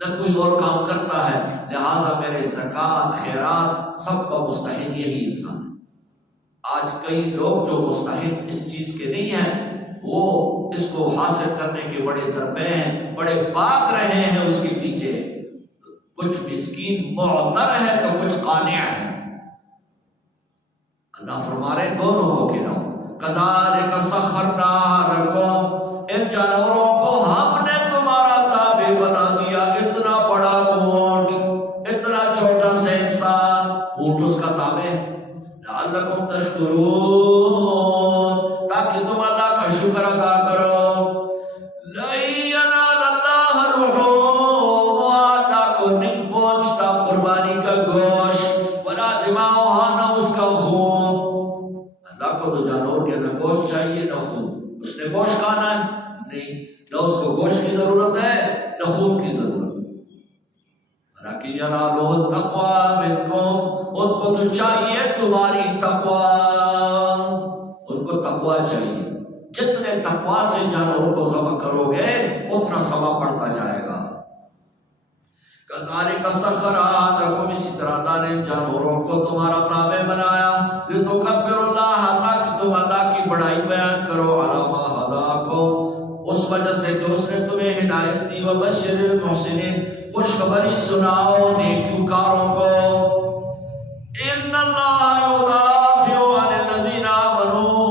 نہ کوئی اور کام کرتا ہے، لہذا میرے زکوٰۃ خیرات سب کا مستحق یہی انسان ہے۔ آج کئی لوگ جو مستحق اس چیز کے نہیں ہیں، وہ اس کو حاصل کرنے کے بڑے درپے ہیں، بڑے بھاگ رہے ہیں اس کے پیچھے۔ کچھ مسکین معتر ہے تو کچھ قانع ہے۔ اللہ فرما رہے دونوں کو گناؤ۔ کذالک سخرناھا لکم، ان جانوروں کو ہم نے تمہارا تابع بنا دیا۔ اتنا بڑا اونٹ، اتنا چھوٹا سا انسان، اونٹ اس کا تابع ہے۔ لعلکم تشکرون، تاکہ تم اللہ کا شکر ادا کرو۔ لن ینال اللہ لحومھا، اللہ کو نہیں پہنچتا قربانی کا گوشت، ولا دماؤھا، نہ اس کا خون۔ اللہ کو تو جانور کے نہ گوشت چاہیے نہ خون، اس نے گوشت کھانا ہے نہیں، نہ اس کو گوشت کی ضرورت ہے نہ خون کی ضرورت۔ لیکن ینالہ التقوی منکم، ان کو تو چاہیے تمہاری تقوی، ان کو تقوی چاہیے۔ جتنے تقوی سے جانوروں کو ذبح کرو گے اتنا ثواب بڑھتا جائے گا۔ کذالک سخرھا لکم، اسی طرح اللہ نے جانوروں کو تمہارا تابع بنایا، لتکبروا اللہ، تاکہ تم اللہ کی بڑائی بیان کرو، علی ما ھداکم، اس وجہ سے کہ اس نے تمہیں ہدایت دی، وبشر المحسنین، خوشخبری سناؤ نیکوکاروں کو۔ ان اللہ یدافع عن الذین آمنوا،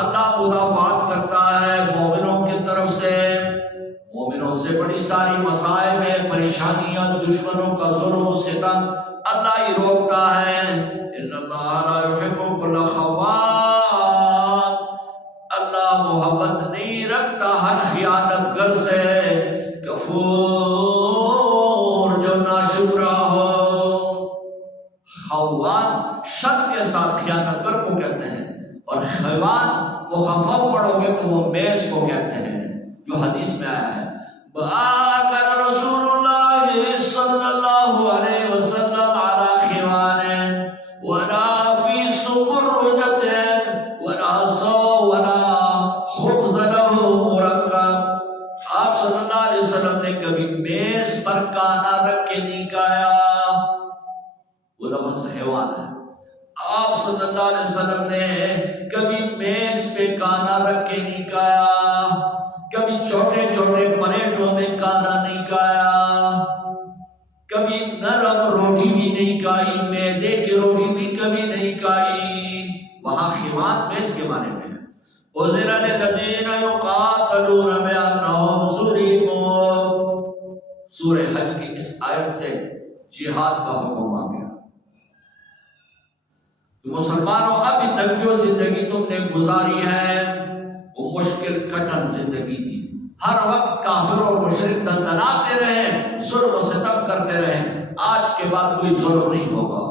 اللہ مدافعت کرتا ہے مومنوں کی طرف سے۔ مومنوں سے بڑی ساری مصائب ہیں، پریشانیاں، دشمنوں کا ظلم و ستم، اللہ ہی روکتا ہے۔ ان اللہ لا یحب کل خوان، اللہ محبت نہیں رکھتا ہر خیانت گر سے، کفور جو ناشکرا ہو۔ خوان شد کے ساتھ خیانت گر کو کہتے ہیں، اور خوان مخفف پڑھو گے تو وہ میز کو کہتے ہیں، جو حدیث میں آیا ہے۔ وآکل رسول اللہ صلی اللہ علیہ وسلم علی خوان ولا فی سبرجۃ ولا صو ولا خبز له مرکب، آپ صلی اللہ علیہ وسلم نے کبھی میز پر کانا رکھ کے نہیں کھایا، وہ لفظ حیوان ہے۔ آپ صلی اللہ علیہ وسلم نے کبھی میز پہ کانا رکھ کے نہیں کھایا، کبھی چھوٹے چھوٹے پلیٹوں میں کانا نہیں کھایا، کبھی نرم روٹی بھی نہیں کھائی، میدے کی روٹی بھی کبھی نہیں کھائی۔ وہاں خوان میز کے معنی میں ہے۔ اذن للذین یقاتلون بانہم ظلموا، سورہ حج کی اس آیت سے جہاد کا حکم آ گیا۔ مسلمانوں، ابھی تک جو زندگی تم نے گزاری ہے وہ مشکل کٹن زندگی تھی، ہر وقت کافر اور مشرک دندناتے رہے، ظلم و ستم کرتے رہے۔ آج کے بعد کوئی ظلم نہیں ہوگا۔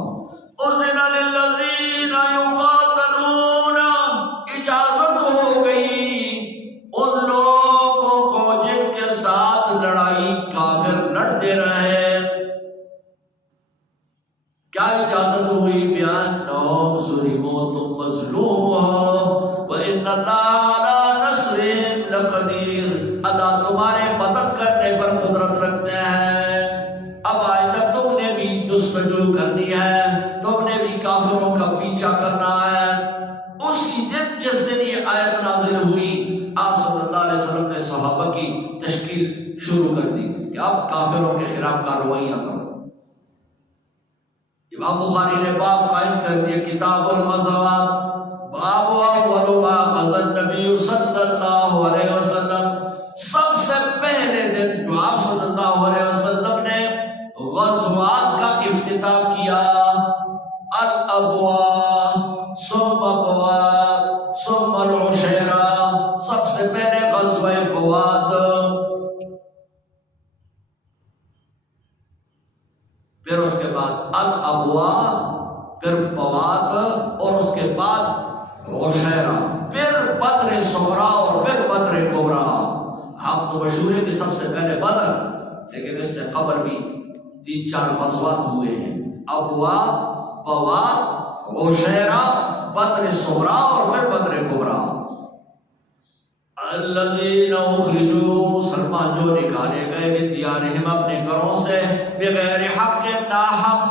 اذن للذین یقاتلون، اجازت ہو گئی ان لوگوں کو جن کے ساتھ لڑائی کافر لڑتے رہے۔ کیا اجازت ہوئی؟ بیان نوم ظلمو، تم مظلوم ہو، وَإِنَّ اللَّهَ عَلَىٰ نَصْرِهِمْ لَقَدِيرٌ، اللہ تمہارے مدد کرنے پر قدرت رکھتے ہیں۔ اب آئندہ تم نے بھی جستجو کرنی ہے، تم نے بھی کافروں کا پیچھا کرنا ہے۔ اسی دن جس دن یہ آیت نازل ہوئی، آپ صلی اللہ علیہ وسلم نے صحابہ کی تشکیل شروع کر دی کہ اب کافروں کے خلاف کارروائیاں کرو۔ امام بخاری نے باب قائم کر دیا، کتاب الغزوات، باب اول ما غزا النبی صلی اللہ علیہ وسلم۔ سب سے پہلے دن جو آپ صلی اللہ علیہ وسلم نے غزوات کا افتتاح کیا، الابواء ثم بوات ثم العشیرہ، سب سے پہلے غزوہ بوات، پھر اس کے بعد الابواء، پھر بوات، اور اس کے بعد عشیرہ، پھر بدر صغریٰ اور پھر بدر کبریٰ۔ ہم تو مشہور ہے کہ سب سے پہلے بدر، لیکن اس سے قبل بھی 3-4 غزوات ہوئے ہیں، ابواء، بوات، عشیرہ، بدر صغریٰ اور پھر بدر کبریٰ۔ الذین اخرجوا مسلمان جو نکالے گئے بدیارہم اپنے گھروں سے بغیر حق ناحق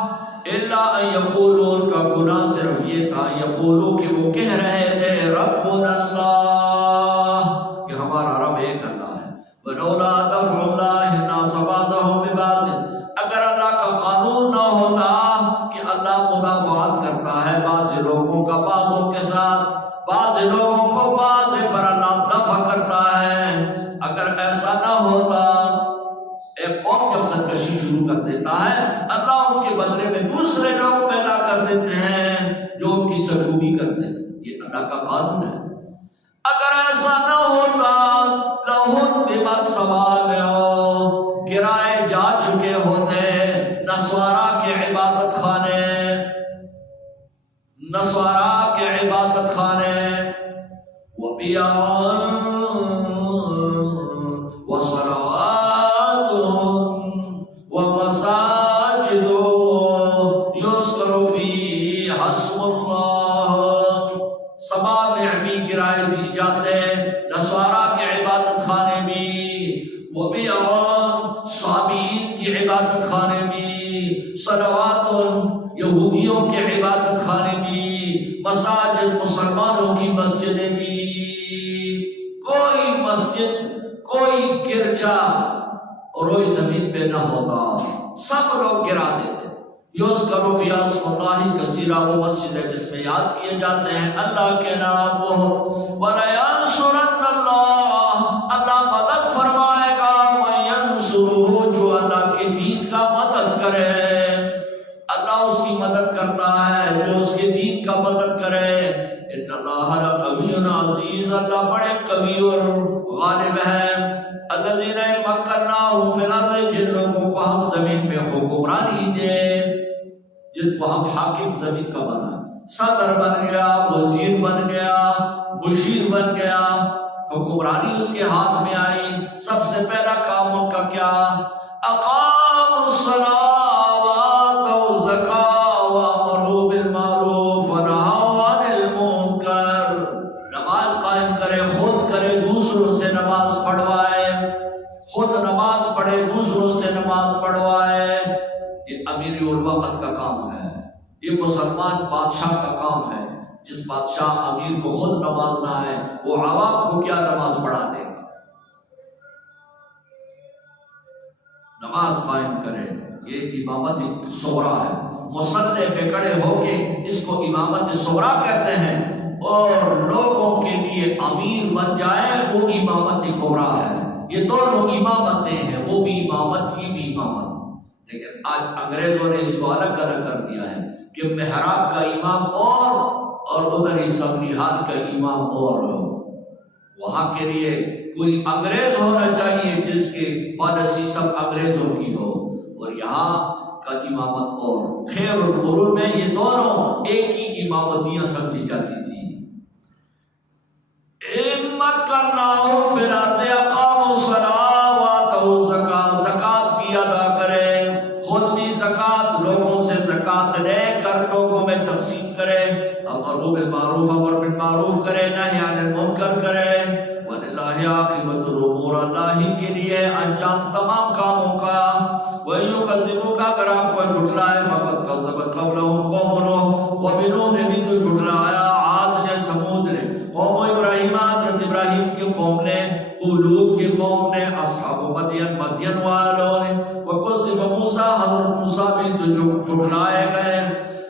الا ان یقولوا، ان کا گناہ صرف یہ تھا یقولوا کہ وہ کہہ رہے تھے ربنا اللہ کہ ہمارا رب ایک اللہ ہے، ولولا دفع اللہ الناس بعضهم ببعض، اگر اللہ کا قانون نہ ہوتا کہ اللہ مدافعات کرتا ہے بعض لوگوں کا بعضوں کے ساتھ، بعض لوگوں کو بعض پر اللہ دفع کرتا ہے، اگر ایسا نہ ہوتا ایک قوم جب سرکشی شروع کر دیتا ہے اللہ ان کے بدلے میں دوسرے لوگ پیدا کر دیتے ہیں جو ان کی سرکوبی کرتے ہیں، یہ اللہ کا قانون ہے۔ اگر ایسا نہ ہوتا لہن بمت سوابع، گرائے جا چکے ہوتے نسوارا کے عبادت خانے، نسوارا کے عبادت خانے، وبیع وصلوات ومساجد یذکر فیہا اسم اللہ، سوابع بھی گرائے دی جاتے نسوارا کے عبادت خانے بھی، وبیع صابئین کی عبادت خانے بھی، صلوات یہودیوں کے عبادت خانے بھی، مساجد مسلمانوں کی مسجدیں بھی، کوئی مسجد کوئی گرجا اور روئی زمین پہ نہ ہوگا، سب لوگ گرا دیتے۔ یذکر فیہا اسم اللہ کثیرا، وہ مسجد ہے جس میں یاد کیے جاتے ہیں اللہ کے نام، وَلَيَنْصُرَنَّ اللَّهُ، اللہ مدد فرمائے گا، وَيَنْصُرُهُ، جو اللہ کے دین کا مدد کرے، اللہ اس کی مدد کرتا ہے جو اس کے دین کا مدد کرے، ان اللہ لقوی عزیز، اللہ بڑے قوی اور غالب ہے، الذین مکناہم فی الارض، جن لوگوں کو ہم زمین میں حکمرانی دے، جن کو ہم حاکم زمین کا بنا، صدر بن گیا، وزیر بن گیا، مشیر بن گیا، حکمرانی اس کے ہاتھ میں آئی، سب سے پہلا کام ان کا کیا؟ اقاموا الصلاۃ وآتوا الزکاۃ وامروا بالمعروف ونہوا عن المنکر، نماز قائم کرے، خود کرے، دوسروں سے نماز پڑھوائے، خود نماز پڑھے، دوسروں سے نماز پڑھوائے، یہ امیر الوقت کا کام ہے، یہ مسلمان بادشاہ کا کام ہے۔ جس بادشاہ امیر کو خود نماز نہ ہے وہ عوام کو کیا نماز پڑھا دے گا؟ نماز قائم کرے، یہ امامت صغریٰ ہے، مصلی پہ کھڑے ہو کے اس کو امامت صغریٰ کہتے ہیں، اور لوگوں کے لیے امیر بن جائے وہ امامت کبریٰ ہے، یہ دونوں امامتیں ہیں، وہ بھی امامت ہی بھی امامت، لیکن آج انگریزوں نے اس کو الگ الگ کر دیا ہے کہ محراب کا امام اور ادھر اسمبلی ہال کا امام اور، وہاں کے لیے کوئی انگریز ہونا چاہیے جس کی پالیسی سب انگریزوں کی ہو، اور یہاں کا امامت اور، خیر القرون میں یہ دونوں ایک ہی امامتیاں سمجھی جاتی تھی۔ مکناہم فی الارض اقاموا الصلاۃ وآتوا الزکاۃ، زکوٰۃ بھی ادا کرے، خود بھی زکوٰۃ لوگوں سے زکوٰۃ لے کر لوگوں میں تقسیم کرے، امروا بالمعروف، امر بالمعروف کرے، نہی عن المنکر کرے، وللہ عاقبۃ الامور، اللہ ہی کے لیے انجام تمام کاموں کا، وَيُكَذِّبُكَ، اگر آپ کو جھٹلائے، فقط کذبت قبلہم قوم نوح، وبنوح نے بھی تو جھٹلایا، عاد نے، سمود نے، قوم ابراہیم، حضرت ابراہیم کی قوم نے، لوط کی قوم نے، اصحاب مدین، مدین والوں نے، وَكُذِّبَ مُوسیٰ، حضرت موسیٰ بھی تو جھٹلائے گئے،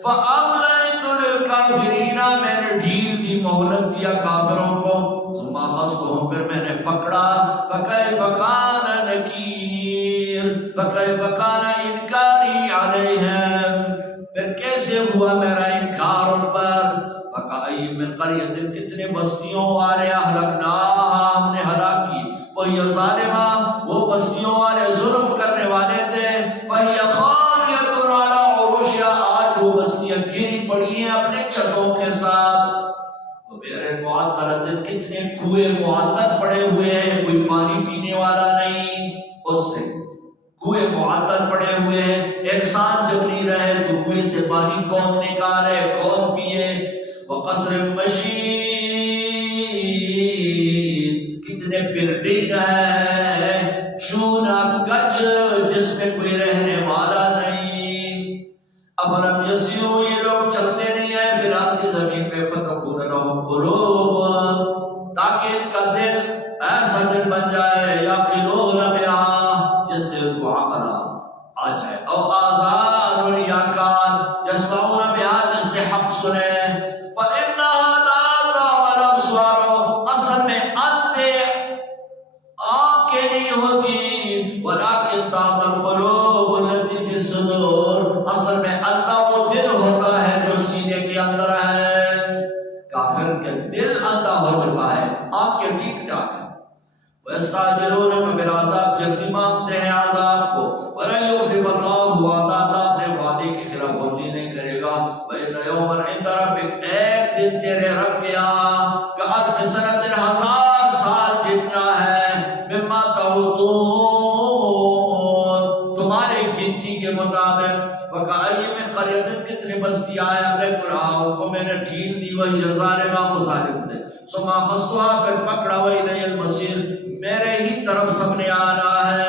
فَأَمْلَيْتُ لِلْكَافِرِينَ، میں نے ڈھیل دی، مہلت دیا کافروں کو، ثُمَّ أَخَذْتُهُمْ، پھر میں نے پکڑا، فَكَيْفَ كَانَ نَكِيرِ، فَكَيْفَ كَانَ إِنْكَارِي عَلَيْهِمْ، پھر کیسے ہوا میرا انکار ان پر، فَكَأَيٍّ مِّن قَرْيَةٍ، کتنے بستیوں والے، أَهْلَكْنَاهَا، ہم نے ہلاک کی، وَهِيَ ظَالِمَةٌ، وہ بستیوں والے ظلم کرنے والے تھے، وَهِيَ خَاوِيَةٌ عَلَىٰ عُرُوشِهَا، آج وہ بستیاں گری پڑی ہیں اپنے چھتوں کے ساتھ، وَبِئْرٍ مُعَطَّلَةٍ، کتنے کنویں معطل پڑے ہوئے ہیں، کوئی پانی پینے والا نہیں اس سے، کنویں معطل پڑے ہوئے ہیں، انسان جب نہیں رہے تو کنویں سے پانی کون نکالے، کون پیے، وَقَصْرٍ مَّشِيدٍ، کتنے بلڈنگ ہیں، یمشون گچ جس میں کوئی رہنے والا نہیں. افلم یسیروا یہ لوگ چلتے نہیں ہیں فی الارض زمین پہ فتکون لہم قلوب تاکہ ان کا دل ایسا دل بن جائے یعقلون بہا جس سے ان کو عقل آ جائے او آذان یا کان یسمعون بہا جس سے حق سنے. فإنها لا تعمل الأبصار اصل میں اندھے آنکھ کے نہیں ہوتی ولكن تعمل القلوب التي في الصدور اصل میں اندھا وہ دل ہوتا ہے جو سینے کے اندر ہے. کافر کے دل اندھا ہو چکا ہے آنکھیں ٹھیک ٹھاک ہیں. وَيَسْتَعْجِلُونَكَ بِالْعَذَابِ جلدی مانگتے ہیں عذاب کو. وَلَن يُخْلِفَ اللَّهُ وَعْدَهُ اپنے وعدے کی خلاف ورزی نہیں کرے گا. وَإِنَّ يَوْمًا عِندَ رَبِّكَ ایک دن تیرے رب کے یہاں كَأَلْفِ سَنَةٍ 1000 سال جتنا ہے مما تعدون تمہارے گنتی کے مطابق. وَكَأَيٍّ مِّن قَرْيَةٍ کتنی بستی آئے اَمْلَكْتُهَا کو میں نے ڈھیل دی وہی ظالمہ ظالم تھے. ثم أخذتها پھر پکڑا وإلي المصير میرے ہی طرف سب نے آنا ہے.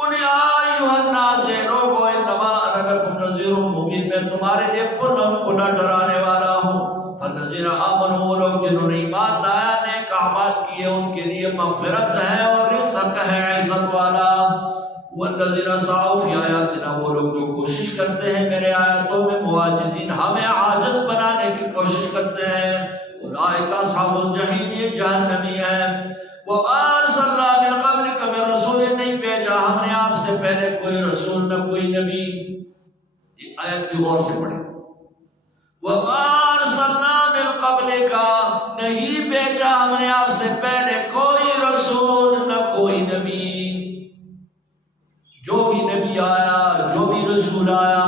قل یا ایھا الناس لوگو انما انا لکم نذیر مبین میں تمہارے لیے کھلا ڈرانے والا ہوں. فالذین آمنوا وہ لوگ جنہوں نے ایمان لایا نیک اعمال کیے ان کے لیے مغفرت ہے اور رزق ہے عزت والا. والذین سعوا فی آیاتنا وہ لوگ جو کوشش کرتے ہیں میرے آیاتوں میں معاجزین ہمیں عاجز بنانے کی کوشش کرتے ہیں اولئک اصحاب الجحیم یہ جہنمی ہے. وما ارسلنا من قبلک من رسول نہیں بھیجا ہم نے آپ سے پہلے کوئی رسول نہ کوئی نبی. یہ آیت بھی غور سے پڑھیں. وما ارسلنا من قبلک نہیں بھیجا ہم نے آپ سے پہلے کوئی رسول نہ کوئی نبی. جو بھی نبی آیا جو بھی رسول آیا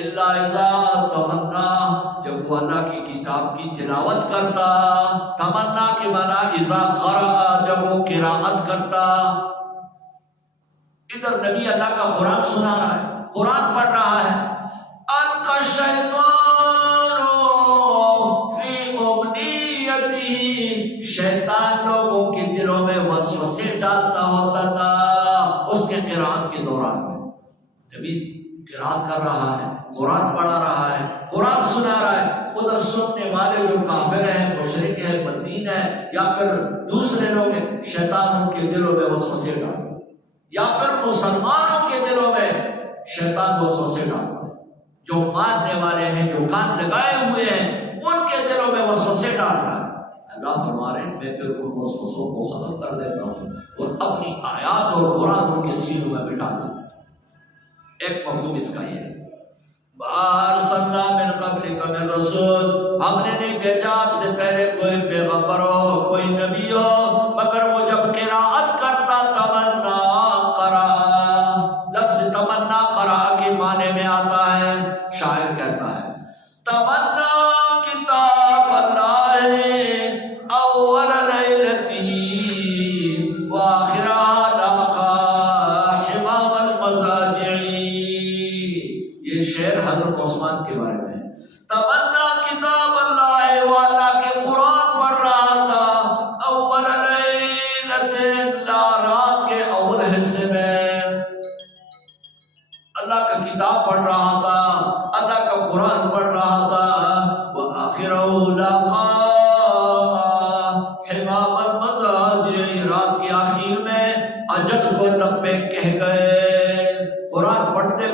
الا اذا تمنا جب وہ اللہ کی کتاب کی تلاوت کرتا. تمنا کے معنی اذا قرأ جب وہ قراءت کرتا. ادھر نبی اللہ کا قرآن سنا رہا ہے قرآن پڑھ رہا ہے. القى الشیطان فی امنیته شیطان لوگوں کے دلوں میں وسوسے ڈالتا ہوتا تھا اس کے قراءت کے دوران میں. نبی قراءت کر رہا ہے قرآن پڑھا رہا ہے قرآن سنا رہا ہے. ادھر سننے والے جو کافر ہیں مشرک ہیں بدین ہیں یا پھر دوسرے لوگ ہیں شیطان ان کے دلوں میں وسوسے ڈالتا یا پھر مسلمانوں کے دلوں میں شیطان وسوسے ڈالتا. جو ماننے والے ہیں جو کان لگائے ہوئے ہیں ان کے دلوں میں وسوسے ڈال رہا ہے. اللہ فرما رہے ہیں میں پھر ان وسوسوں کو ختم کر دیتا ہوں اور اپنی آیات اور قرآن ان کے سینوں میں بٹھا دیتا ہوں. ایک مفہوم اس کا یہ ہے ارسلنا من قبلک من رسول ہم نے نہیں بھیجا آپ سے پہلے کوئی پیغمبر ہو کوئی نبی ہو مگر وہ جب قراءت کرتا تمنا قرأ. لفظ تمنا قرأ کے معنی میں آتا ہے شاعر کہتا ہے تمنا کتاب اللہ اول لیلتی وآخرها لاقا حمام المضاجعی. یہ شعر حضرت عثمان کے بارے میں ہے. تمنا کتاب اللہ وہ اللہ کے قرآن پڑھ رہا تھا اول لیلت رات کے اول حصے میں اللہ کا کتاب پڑھ رہا تھا اللہ کا قرآن پڑھ رہا تھا. وآخرہ لاقا حمام المضاجع رات کے آخر میں اجل کو لبے کہہ گئے. قرآن پڑھتے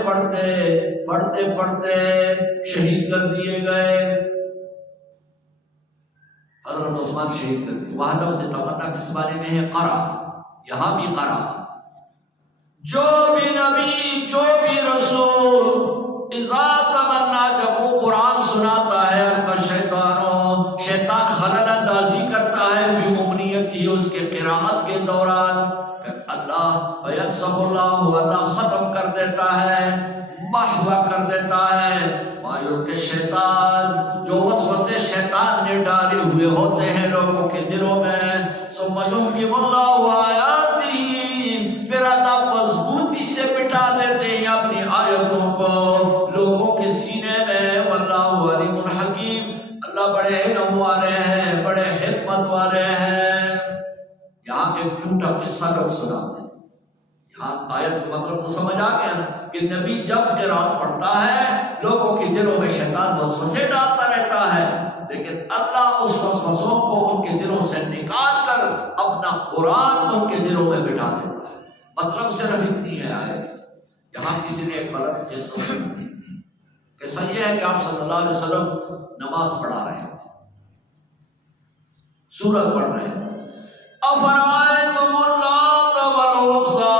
پڑھتے شہید کر دیے گئے. حضرت عثمان شہید کر دیے. وہاں لفظ تمنا کس بارے میں ہے قرأ یہاں بھی قرأ. جو بھی نبی جو بھی رسول اذا تمنا جب وہ قرآن سناتا ہے شیطان خلل اندازی کرتا ہے فی امنیتی اس کے قراءت کے دوران اللہ یبسط اللہ ختم کر دیتا ہے محو کر دیتا ہے مایو کے شیطان جو وسوسے شیطان نے ڈالے ہوئے ہوتے ہیں لوگوں کے دلوں میں. ثم یحکم اللہ آیاتہ پھر اللہ مضبوطی سے بٹھا دیتے ہیں اپنی آیتوں کو لوگوں کے سینے میں. واللہ علیم حکیم اللہ بڑے علم والے ہیں بڑے حکمت والے ہیں. یہاں ایک جھوٹا قصہ لوگ سناتے ہیں یہاں آیت کا مطلب تو سمجھ آ گیا کہ نبی جب قرآن پڑھتا ہے لوگوں کے دلوں میں شیطان وسوسے ڈالتا رہتا ہے، لیکن اللہ اس وسوسوں کو ان کے دلوں سے نکال کر اپنا قرآن ان کے دلوں میں بٹھا دیتا ہے۔ مطلب صرف اتنی ہے آیت۔ یہاں کسی نے ایک غلط قصہ یہ ہے کہ آپ صلی اللہ علیہ وسلم نماز پڑھا رہے تھے، سورت پڑھ رہے تھے، افرأیتم اللات والعزی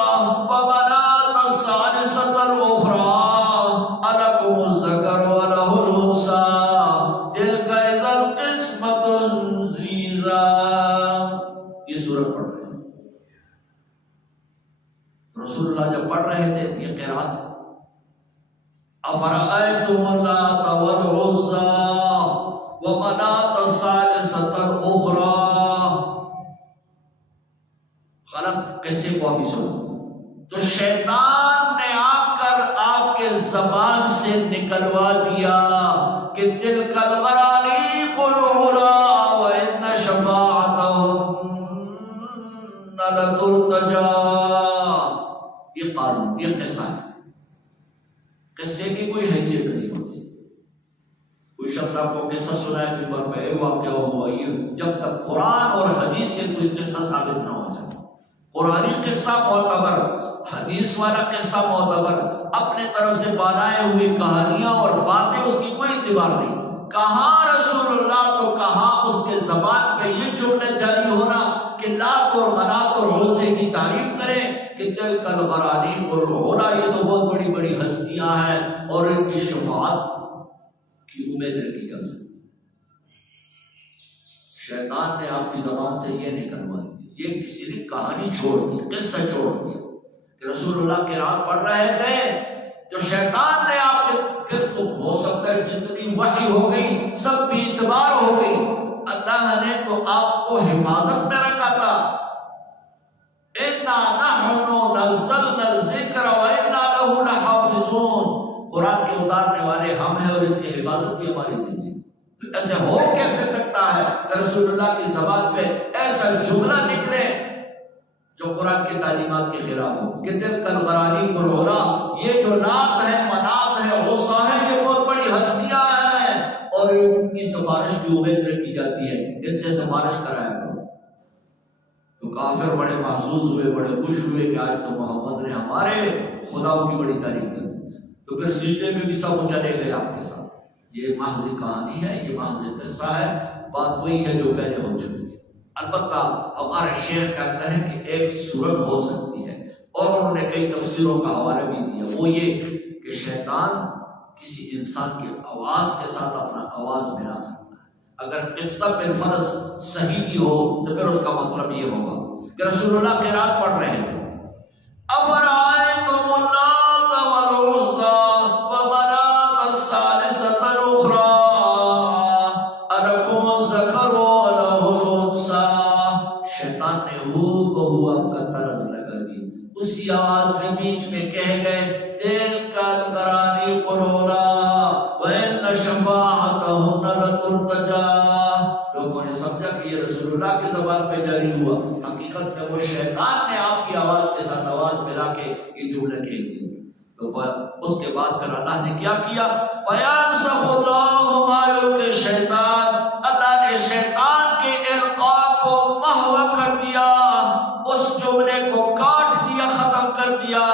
ومناة الثالثة الأخرى ألکم الذکر وله الأنثى تلک اذا قسمة ضیزی۔ یہ سورت پڑھ رہے ہیں، رسول اللہ جب پڑھ رہے تھے یہ قرآن، افرأیتم اللات والعزی ومناة الثالثة الأخرى، غلط قصے کو ابھی سنو، تو شیطان نے آ کر آپ کے زبان سے نکلوا دیا کہ تلک الغرانیق العلی وان شفاعتہن لترتجی۔ یہ قانون، یہ قصہ ہے، قصے کی کوئی حیثیت نہیں ہوتی۔ کوئی شخص آپ کو قصہ سنائے کہ بار پہ واقعہ ہوا، یہ جب تک قرآن اور حدیث سے کوئی قصہ ثابت نہ ہو جائے، قرآنی قصہ معتبر، حدیث والا قصہ معتبر، اپنے طرف سے بنائے ہوئی کہانیاں اور باتیں اس کی کوئی اعتبار نہیں۔ کہاں رسول اللہ تو کہاں اس کے زبان پہ یہ جملے جاری ہونا کہ لات اور منات اور عزی کی تعریف کریں کہ تلک الغرانیق العلی، یہ تو بہت بڑی بڑی ہستیاں ہیں اور ان کی شفاعت کی امید رکھی جا سکتی۔ شیطان نے آپ کی زبان سے یہ نکلوا دی، یہ کسی نے کہانی چھوڑ دی، قصہ چھوڑ دیا کہ رسول اللہ کی رات پڑھ رہے تھے، جو شیطان نے آپ کے پھر تو ہو سکتا ہے جتنی وحی ہو گئی سب بھی اعتبار ہو گئی، اللہ نے تو آپ کو حفاظت میں رکھا تھا۔ اِنَّا نَحْنُ نَزَّلْنَا الذِّكْرَ وَإِنَّا لَهُ لَحَافِظُونَ، قرآن کے اتارنے والے ہم ہیں اور اس کی حفاظت بھی ہماری ذمہ ہے۔ ایسے ہو کیسے سکتا ہے کہ رسول اللہ کی زبان پہ ایسا جملہ نکلے جو قرآن کی تعلیمات کے خلاف ہو کہ تلک الغرانیق العلی، یہ جو نات ہے، منات ہے، عزی ہے، یہ بہت بڑی ہستیاں ہیں اور ان کی سفارش کی امید رکھی جاتی ہے، ان سے سفارش کرایا کرو۔ تو کافر بڑے محظوظ ہوئے، بڑے خوش ہوئے کہ آج تو محمد نے ہمارے خدا کی بڑی تعریف کی۔ تو پھر سجدے میں بھی سب چلے گئے آپ کے ساتھ۔ یہ محض کہانی ہے، یہ محض قصہ ہے، بات وہی ہے جو پہلے ہو چکی ہے۔ البتہ ہمارے شیخ کہتے ہیں کہ ایک صورت ہو سکتی ہے، اور انہوں نے کئی تفسیروں کا حوالہ بھی دیا، وہ یہ کہ شیطان کسی انسان کی آواز کے ساتھ اپنا آواز ملا سکتا ہے۔ اگر قصہ بالفرض صحیح بھی ہو تو پھر اس کا مطلب یہ ہوگا کہ رسول اللہ قرات پڑھ رہے تھے، افرأیتم اللات والعزی ومناة الثالثة الأخرى ألکم الذکر وله الأنثى۔ شیطان نے ہو بہو آپ کا طرز لگا دی، اسی آواز میں بیچ میں کہہ گئے تلک الغرانیق العلی وإن شفاعتہن لترتجی۔ لوگوں نے سمجھا کہ یہ رسول اللہ کی زبان پہ جاری ہوا، حقیقت میں وہ شیطان نے آپ کی آواز کے ساتھ آواز ملا کے یہ جملے کہہ دی۔ تو اس کے بعد پھر اللہ نے کیا کیا، فَيَنْسَخُ اللَّهُ مَا يُلْقِي الشَّيْطَانُ، اللہ نے شیطان کے القاء کو محو کر دیا، اس جملے کو کاٹ دیا، ختم کر دیا۔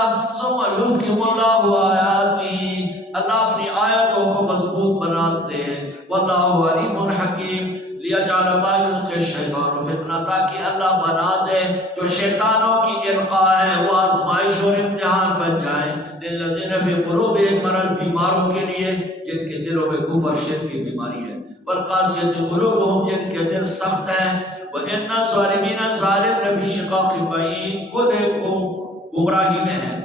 ثُمَّ يُحْكِمُ اللَّهُ آيَاتِهِ، اللہ اپنی آیتوں کو مضبوط بناتے ہیں۔ وَاللَّهُ عَلِيمٌ حَكِيمٌ لِيَجْعَلَ مَا يُلْقِي الشَّيْطَانُ فِتْنَةً، تاکہ اللہ بنا دے جو شیطانوں کی القاء ہے وہ آزمائش اور امتحان بن جائیں، لِلَّذِينَ فِي قُلُوبِهِم مَرَضٌ، بیماروں کے لیے جن کے دلوں میں کفر شرک کی بیماری ہے، وَالْقَاسِيَةِ قُلُوبُهُم، جن کے دل سخت ہیں، وَإِنَّ الظَّالِمِينَ، ظالم نے فِي شِقَاقٍ بَعِيدٍ، کھلے گمراہی میں ہیں،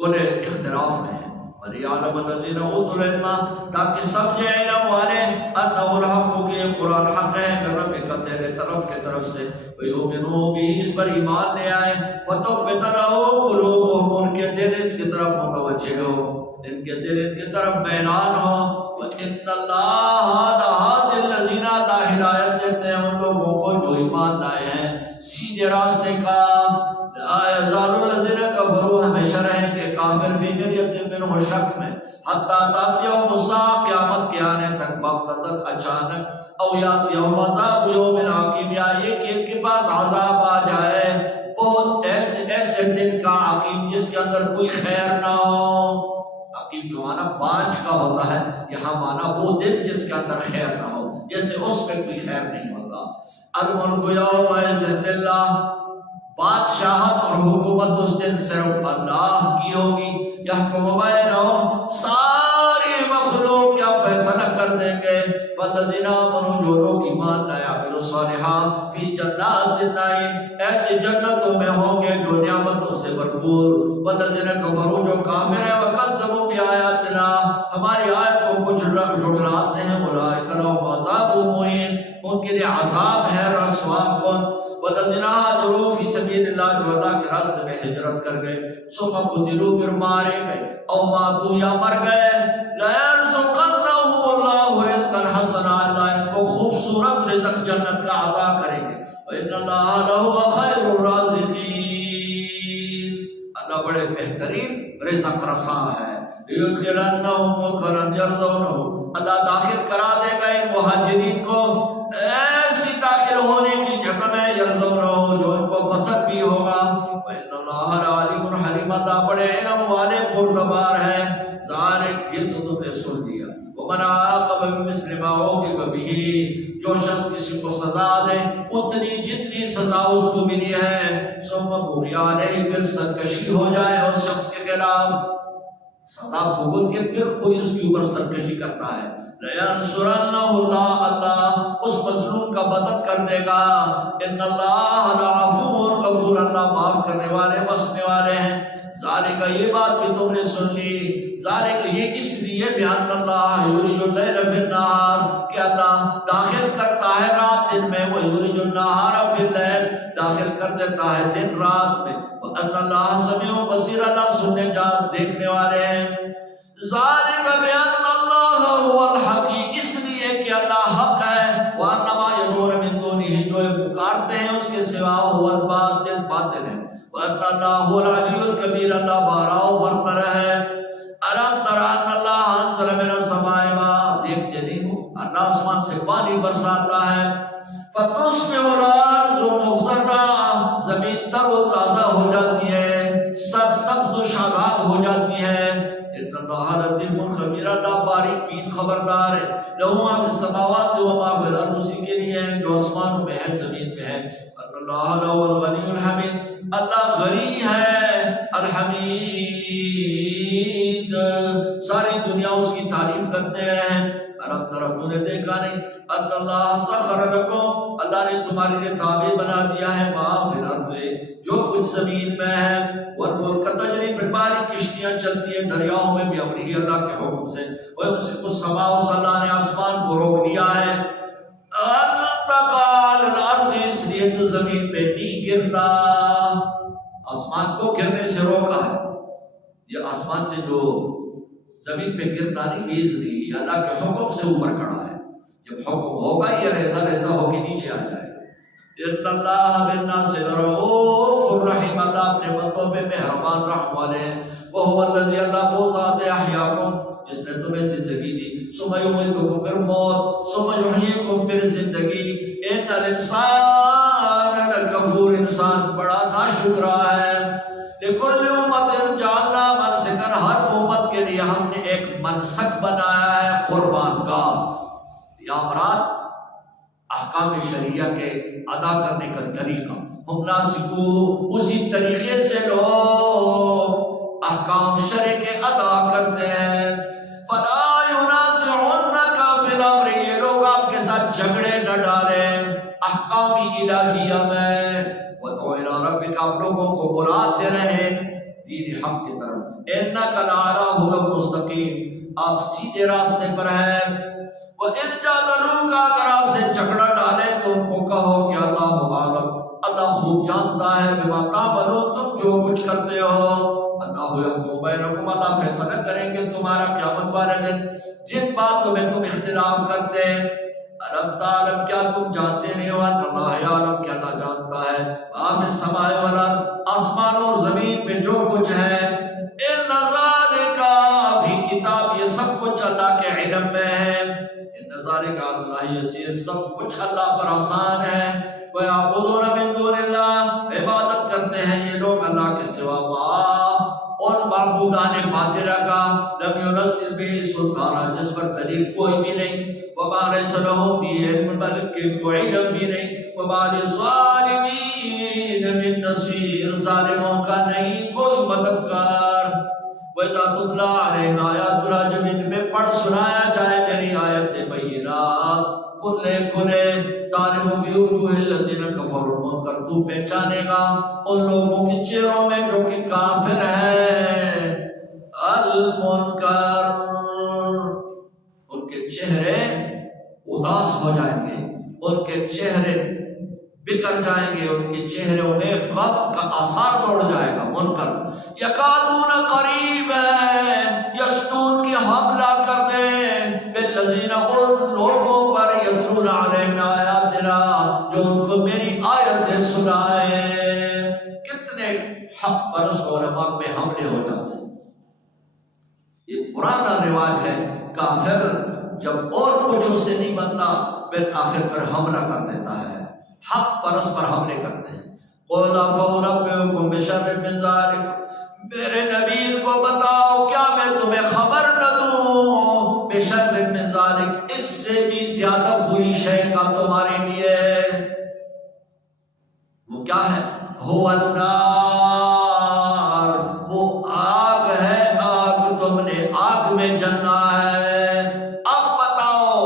کھلے اختلاف میں ہیں۔ وَلِيَعْلَمَ الَّذِينَ أُوتُوا الْعِلْمَ، تاکہ سمجھے علم والے أَنَّهُ الْحَقُّ، کہ یہ قرآن حق ہے من ربک، تیرے رب کے طرف سے، وَيُؤْمِنُوا بِهِ، اس پر ایمان لے آئے، وَتُخْبِتَ لَهُ قُلُوبُهُم، ان کے دل اس کی طرف متوجہ ہو، ان کے دل ان کی طرف میلان ہو۔ وَإِنَّ اللَّهَ لَهَادِ الَّذِينَ، اللہ ہدایت دیتے ہیں ان لوگوں کو جو ایمان لائے ہیں سیدھے راستے کا، لا یزال الذین کفروا ہمیشہ رہیں گے کافر فی مریۃ منہ شک میں حتی تأتیہم الساعۃ قیامت کے آنے تک بغتۃ اچانک او یأتیہم عذاب یوم عقیم یا یہ کہ ان کے پاس عذاب آ جائے بہت ایسے دن کا عقیم جس کے اندر کوئی خیر نہ ہو. عقیم کا معنی بانجھ کا ہوتا ہے، یہاں معنی وہ دن جس کے اندر خیر نہ ہو، جیسے اس میں کوئی خیر نہیں ہوتا. الملک یومئذ للہ، بادشاہت اور حکومت اس دن صرف اللہ کی ہوگی. یحکم بینہم، ساری مخلوق کیا فیصلہ کر دیں گے. والذین آمنوا، جو لوگ ایمان لائے عملوا الصالحات، فی جنات النعیم، ایسی جنتوں میں ہوں گے جو نعمتوں سے بھرپور. والذین کفروا، جو کافر ہیں وکذبوا بآیاتنا، ہماری آیتوں کو جھٹلاتے ہیں، اولئک لہم عذاب مہین، ان کے لیے عذاب ہے رسوا کن. والذین ہاجروا فی سبیل اللہ، جو اللہ کے راستے میں ہجرت کر گئے، ثم قتلوا، پھر مارے گئے، او ماتوا، یا مر گئے، لَيَرْزُقَنَّهُمُ اللَّهُ رِزْقًا حَسَنًا، اللہ ان کو خوبصورت رزق جنت کا عطا کریں گے. وَإِنَّ اللَّهَ لَهُوَ خَيْرُ الرَّازِقِينَ، اللہ بڑے بہترین رزق رساں ہے. لِيُدْخِلَنَّهُمْ مُدْخَلًا يَرْضَوْنَهُ، اللہ داخل کرا دے گا ان مہاجرین کو ایسی داخل ہونے کی جگہ میں یرضونہ، جو ان کو پسند بھی ہوگا. وَإِنَّ اللَّهَ لَعَلِیمٌ حَلِیمٌ، اللہ بڑے علم والے پردبار ہیں. ذالک، یہ تو تم نے سن لیا. وَمَنْ عَاقَبَ بِمِثْلِ مَا عُوقِبَ بِهِ، جو شخص کسی کو سزا دے اتنی جتنی سزا اس کو ملی ہے، ثُمَّ بُغِيَ عَلَيْهِ، پھر سرکشی ہو جائے اس شخص کے خلاف، سزا بھگت کے پھر کوئی اس کے اوپر سرکشی کرتا ہے، لَيَنْصُرَنَّهُ اللَّهُ، اللہ اس مظلوم کا مدد کر دے گا. اِنَّ اللَّهَ لَعَفُوٌّ غَفُورٌ، اللہ معاف کرنے والے بخشنے والے ہیں. ذالک، یہ بات بھی تم نے سن لی. ذالک، یہ اس لیے بیان اللہ یولج اللیل فی النہار، کہ اللہ داخل کرتا ہے رات دن میں، وہ یولج النہار فی اللیل، داخل کر دیتا ہے دن رات میں. وَأَنَّ اللَّهَ سَمِيعٌ بَصِيرٌ، اللہ سننے دیکھنے والے ہیں. ذالک بِأَنَّ اللَّهَ هُوَ الْحَقِّ، اس لیے کہ اللہ حق ہے. وَأَنَّ مَا يَدْعُونَ مِن دُونِهِ، جو پکارتے ہیں اس کے سوا، هُوَ الْباطِلُ، باطل ہے. وَأَنَّ اللَّهَ هُوَ الْعَلِيُّ الْكَبِيرُ، اللہ بارا و برتر ہے. أَلَمْ تَرَ أَنَّ اللَّهَ أَنزَلَ مِنَ السَّمَاءِ مَاءً، دیکھتے نہیں ہو اللہ آسمان سے پانی برساتا ہے. فَتُصْبِحُ الْأَرْضُ مُخْضَرَّةً، زمین تر و تازہ ہو جاتی ہے، سبز و شاداب ہو جاتی ہے. إِنَّ اللَّهَ لَطِیفٌ خَبِیرٌ، اللہ باریک بین خبردار ہے. لَهُ مَا فِی السَّمَاوَاتِ وَمَا فِی الْأَرْضِ، اسی کے لیے ہے جو آسمانوں میں ہے زمین میں ہے. أَنَّ اللَّهَ لَهُ الْغَنِیُّ الْحَمِیدُ، اللہ غنی ہے الحمید، ساری دنیا اس کی تعریف کرتے ہیں. ارب طرف تو نے دیکھا نہیں، ان اللہ سخر لکم، اللہ نے تمہارے لیے تابع بنا دیا ہے، ما فی الارض، جو کچھ زمین میں ہے. والفلک تجری فی البحر، کشتیاں چلتی ہیں دریاؤں میں، بامرہ، اللہ کے حکم سے. ویمسک السماء، اللہ نے آسمان کو روک دیا ہے، ان تقع علی الارض، اس لیے تو زمین پہ نہیں گرتا، آسمان کو گرنے سے روکا ہے. یہ آسمان سے جو زمین پہ گرتا نہیں، بیزری اللہ کے حکم سے اوپر کھڑا ہے. جب حکم ہوگا یہ ریزہ ریزہ ہو کے نیچے آ جائے گا. ان اللہ بالناس رؤوف رحیم، اللہ اپنے بندوں پہ مہربان رحم والے ہیں. وہو الذی، اللہ وہ ذات احیاکم، جس نے تمہیں زندگی دی، ثم یمیتکم، پھر موت، ثم یحییکم، پھر زندگی. ان الانسان لکفور، انسان بڑا ناشکرا ہے. لکل امت جعلنا منسکا، ہر امت کے لیے ہم نے ایک منسک بنایا ہے، قربان گاہ. یا مراد احکام شریعہ کے ادا کرنے کا طریقہ، ہم ناسکو، اسی طریقے سے لوگ احکام شرع کے ادا کرتے ہیں. فلا ينازعنك في الامر، یہ لوگ آپ کے ساتھ جھگڑے نہ ڈالیں احکام الہیہ میں. وَادْعُ إِلَىٰ رَبِّكَ، آپ لوگوں کو بلاتے رہیں دین حق کی طرف. إِنَّكَ لَعَلَىٰ هُدًى مُسْتَقِيمٍ، آپ سیدھے راستے پر ہیں. وَإِن جَادَلُوكَ، اگر آپ سے جھگڑا ڈالیں تو ان کو کہو کہ اللہ عالم، اللہ خوب جانتا ہے، بما تعملون، تم جو کچھ کرتے ہو. اللہ یحکم بینکم، اللہ فیصلہ کریں گے تمہارا قیامت والے دن جن باتوں میں تم اختلاف کرتے ہیں. الم تعلم کیا تم جانتے نہیں ہو ان اللہ یعلم کیا اللہ جانتا ہے ما فی السماء والارض آسمان اور زمین میں جو کچھ ہے ان ذالک فی کتاب یہ سب کچھ اللہ کے علم میں ہے ان ذالک اللہ یسیر سب کچھ اللہ پر آسان ہے وَيَعْبُدُونَ مِن دُونِ اللَّهِ عبادت کرتے ہیں یہ لوگ اللہ کے سوا اور معبودان باطلہ کا لم ينزل به سلطان جس پر دلیل کوئی بھی نہیں وما ليس له به علم بلکہ کوئی علم بھی نہیں وما للظالمین من نصير ظالموں کا نہیں کوئی مددگار وَإِذَا تُتْلَىٰ عَلَيْهِمْ آيَاتُنَا جب ان میں پڑھ سنایا جائے میری آیتیں بینات کھلے کھلے تعلم فی وجوہ الذین کفروا المنکر تو پہچانے گا ان لوگوں کے چہروں میں جو کہ کافر ہے المنکر ان کے چہرے اداس ہو جائیں گے ان کے چہرے بکر جائیں گے ان کے چہروں میں غم کا آثار توڑ جائے گا منکر یکادون قریب ہے یشتون کی حملہ کر دیں بالذین ان لوگوں پر یتلون علیہم آیاتنا جو ان کو میری آیتیں سنائے کتنے حق پرست علماء پہ حملے ہو جاتے ہیں یہ پرانا رواج ہے کافر جب اور کچھ اس سے نہیں بنتا پھر آخر پر حملہ کر دیتا ہے حق پرست پر حملے کرتے ہیں قُلْ أَفَأُنَبِّئُكُم بِشَرٍّ مِّن ذَلِكَ میرے نبی کو بتاؤ کیا میں تمہیں خبر نہ دوں بِشَرٍّ مِّن ذَلِكَ اس سے بھی زیادہ بری شے کا تمہارے لیے وہ کیا ہے هُوَ النَّارُ وہ آگ ہے آگ تم نے آگ میں جلنا ہے اب بتاؤ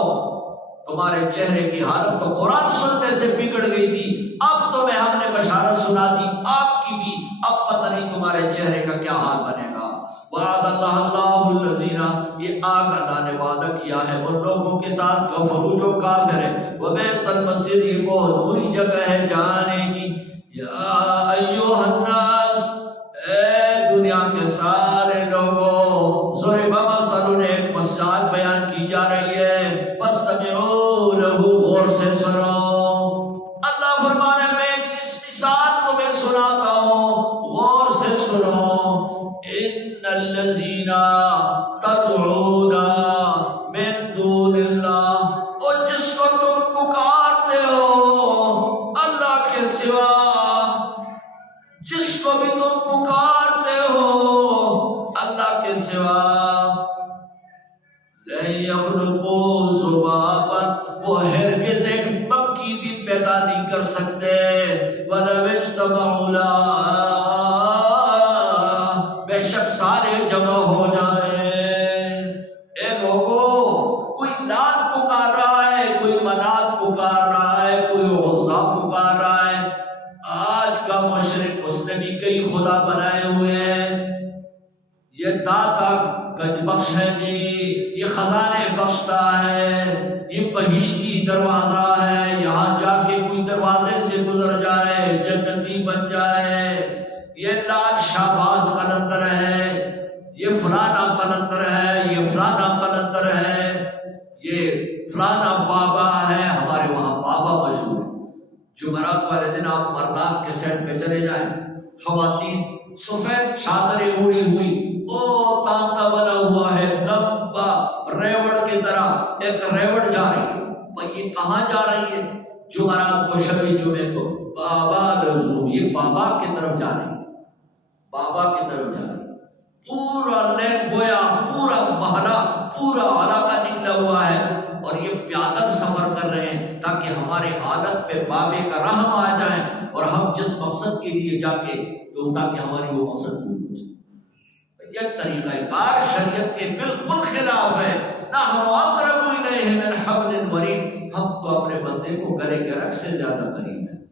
تمہارے چہرے کی حالت تو قرآن سننے سے بگڑ گئی تھی اب تمہیں ہم نے بشارت سنا دی آگ کی بھی اب پتہ نہیں تمہارے چہرے کا کیا حال بنے گا وعد اللہ الذین یہ آگ اللہ نے وعدہ کیا ہے ان لوگوں کے ساتھ کفروا جو کافر ہے وبئس المصیر یہ بہت بری جگہ ہے جانے کی یا ایھا الناس اے دنیا کے سارے لوگوں ضرب مثل ایک مثال بیان کی جا رہی ہے فاستمعوا له غور سے سنو اللہ فرمانے میں ایک مثال تمہیں سناتا ہوں غور سے سنو ان الذین تدعون من دون اللہ اور جس کو تم پکارتے ہو اللہ کے سوا جس کو بھی تم پکارتے ہو اللہ کے سوا لن يخلقوا ذبابا وہ ہرگز ایک مکھی بھی پیدا نہیں کر سکتے ولو اجتمعوا له بے شک سارے جمع ہو جائیں اے لوگوں کوئی لات پکار رہا ہے کوئی منات پکار رہا ہے کوئی عزا پکار رہا ہے آج کا مشرق اس نے بھی کئی خدا بنائے ہوئے ہیں یہ داتا گنج بخش ہے جی یہ خزانے بخشتا ہے یہ بہشتی دروازہ ہے یہاں جا کے کوئی دروازے سے گزر جائے جنتی بن جائے یہ لاج شاباز قلندر ہے یہ فلانا قلندر ہے یہ فلانا قلندر ہے یہ فلانا بابا ہے ہمارے وہاں بابا مشہور ہے جمعرات والے دن آپ مرنات کے سیٹ پہ چلے جائیں خواتین سفید چادریں اڑی ہوئی او تانتا بنا ہوا ہے لمبا ریوڑ کی طرح ایک ریوڑ جا رہی ہے بھئی یہ کہاں جا رہی ہے جمعرات کو شبی جمعے کو بابا لزوم یہ بابا کی طرف جا رہی ہے بابا کی طرف جا رہی ہے پورا لین گویا پورا محلہ پورا علاقہ نکلا ہوا ہے اور یہ پیادل سفر کر رہے ہیں تاکہ ہمارے حالت پہ بابے کا رحم آ جائے اور ہم جس مقصد کے لیے جا کے تو تاکہ ہماری وہ مقصد پوری ہو جائے یہ طریقہ کار شریعت کے بالکل خلاف ہے نہ ہم اقرب الیہ من حبل الورید ہم تو اپنے بندے کو گلے کے رگ سے زیادہ قریب ہیں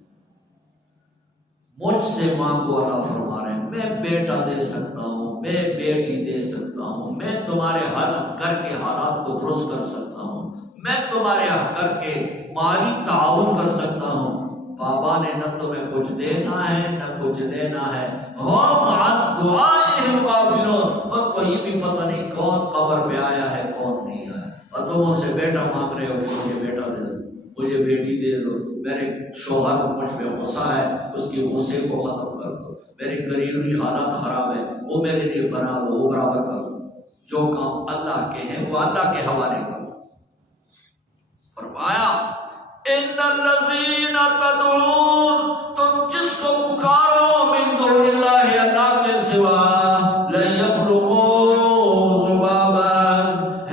مجھ سے مانگو اللہ فرما رہے ہیں میں بیٹا دے سکتا ہوں میں بیٹی دے سکتا ہوں میں تمہارے حل کر کے حالات کو درست کر سکتا ہوں میں تمہارے حل کر کے مالی تعاون کر سکتا ہوں بابا نے نہ تمہیں کچھ دینا ہے نہ کچھ لینا ہے ہم عن دعائهم غافلون اور کو یہ بھی پتہ نہیں کون قبر پہ آیا ہے کون نہیں آیا اور تم ان سے بیٹا مانگ رہے ہو کہ مجھے بیٹا دے دو مجھے بیٹی دے دو، میرے شوہر مجھ پہ غصہ ہے، اس کے غصے کو ختم کر دو، میرے قریبی حالات خراب ہے وہ میرے لیے بنا دو، وہ برابر کر دو، جو کام اللہ کے ہیں وہ اللہ کے حوالے کرو۔ فرمایا ان الذین تدعون، تم جس کو پکارو من دون اللہ، اللہ کے سوا، لن یخلقوا ذبابا،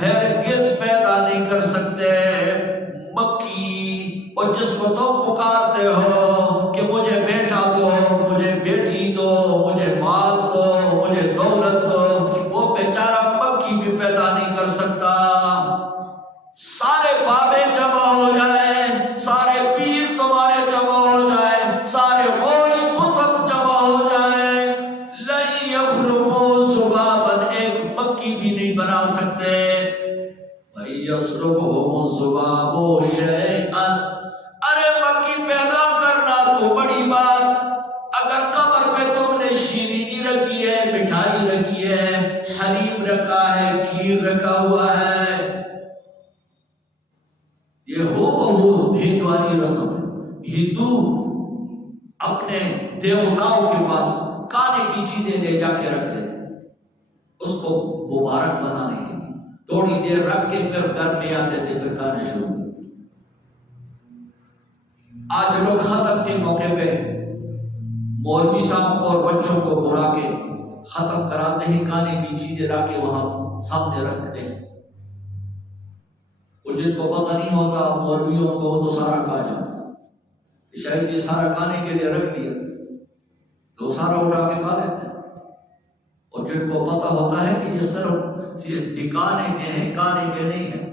ہرگز پیدا نہیں کر سکتے مکھی۔ اور جس کو تم پکارتے ہو کہ مجھے بیٹا دو، مجھے بیٹی دو، مجھے مال دو، مجھے دولت دو، وہ بیچارہ مکھی بھی پیدا نہیں کر سکتا۔ سارے بابے جمع ہو جائیں، سارے پیر تمہارے جمع ہو جائیں، سارے غوث قطب جمع ہو جائیں، لن یخلقوا ذبابا، ایک مکھی بھی نہیں بنا سکتے۔ وَيَسْلُبْهُمُ الذُّبَابُ شَيْئًا، ارے مکھی پیدا کرنا تو بڑی بات، اگر قبر پہ تم نے شیرینی رکھی ہے، مٹھائی رکھی ہے، حلیم رکھا ہے، کھیر رکھا ہوا ہے، یہ ہو بہو ہندوانی رسم ہے۔ ہندو اپنے دیوتاؤں کے پاس کھانے کی چیزیں لے جا کے رکھ دیتے ہیں، اس کو مبارک بنانے کے لیے تھوڑی دیر رکھ کے پھر گھر میں آتے تھے، پھر کھانے شروع ہوتے۔ آج لوگ ختم کے موقع پہ مولوی صاحب اور بچوں کو بلا کے ختم کراتے ہیں، کھانے کی چیزیں لا کے وہاں سامنے رکھتے ہیں۔ جن کو پتہ نہیں ہوتا مولویوں کو، وہ تو سارا کھا جاتا، شاید یہ سارا کھانے کے لیے رکھ دیا تو سارا اٹھا کے کھا لیتے ہیں۔ اور جن کو پتہ ہوتا ہے کہ یہ صرف دکھانے کے ہیں، کھانے کے نہیں ہیں،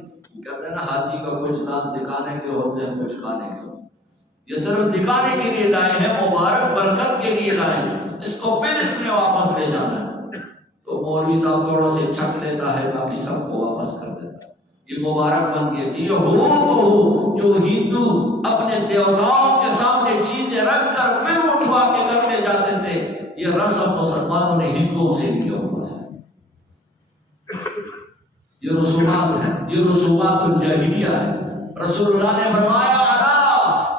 کہتے ہیں نا ہاتھی کا کچھ دانت دکھانے کے ہوتے ہیں، کچھ کھانے کے ہوتے ہیں، یہ صرف دکھانے کے لیے لائے ہیں، مبارک برکت کے لیے لائے ہیں، اس کو پھر اس نے واپس لے جانا ہے، تو مولوی صاحب تھوڑا سے چھک لیتا ہے، باقی سب کو واپس کر دیتا ہے۔ یہ مبارک بن گیا۔ یہ ہو جو ہندو اپنے دیوتاؤں کے سامنے چیزیں رکھ کر پھر اٹھوا کے کرنے جاتے تھے، یہ رسم مسلمانوں نے ہندوؤں سے لیا ہوا ہے، یہ رسومات ہے، یہ رسومات الجاہلیہ ہے۔ رسول اللہ نے فرمایا الا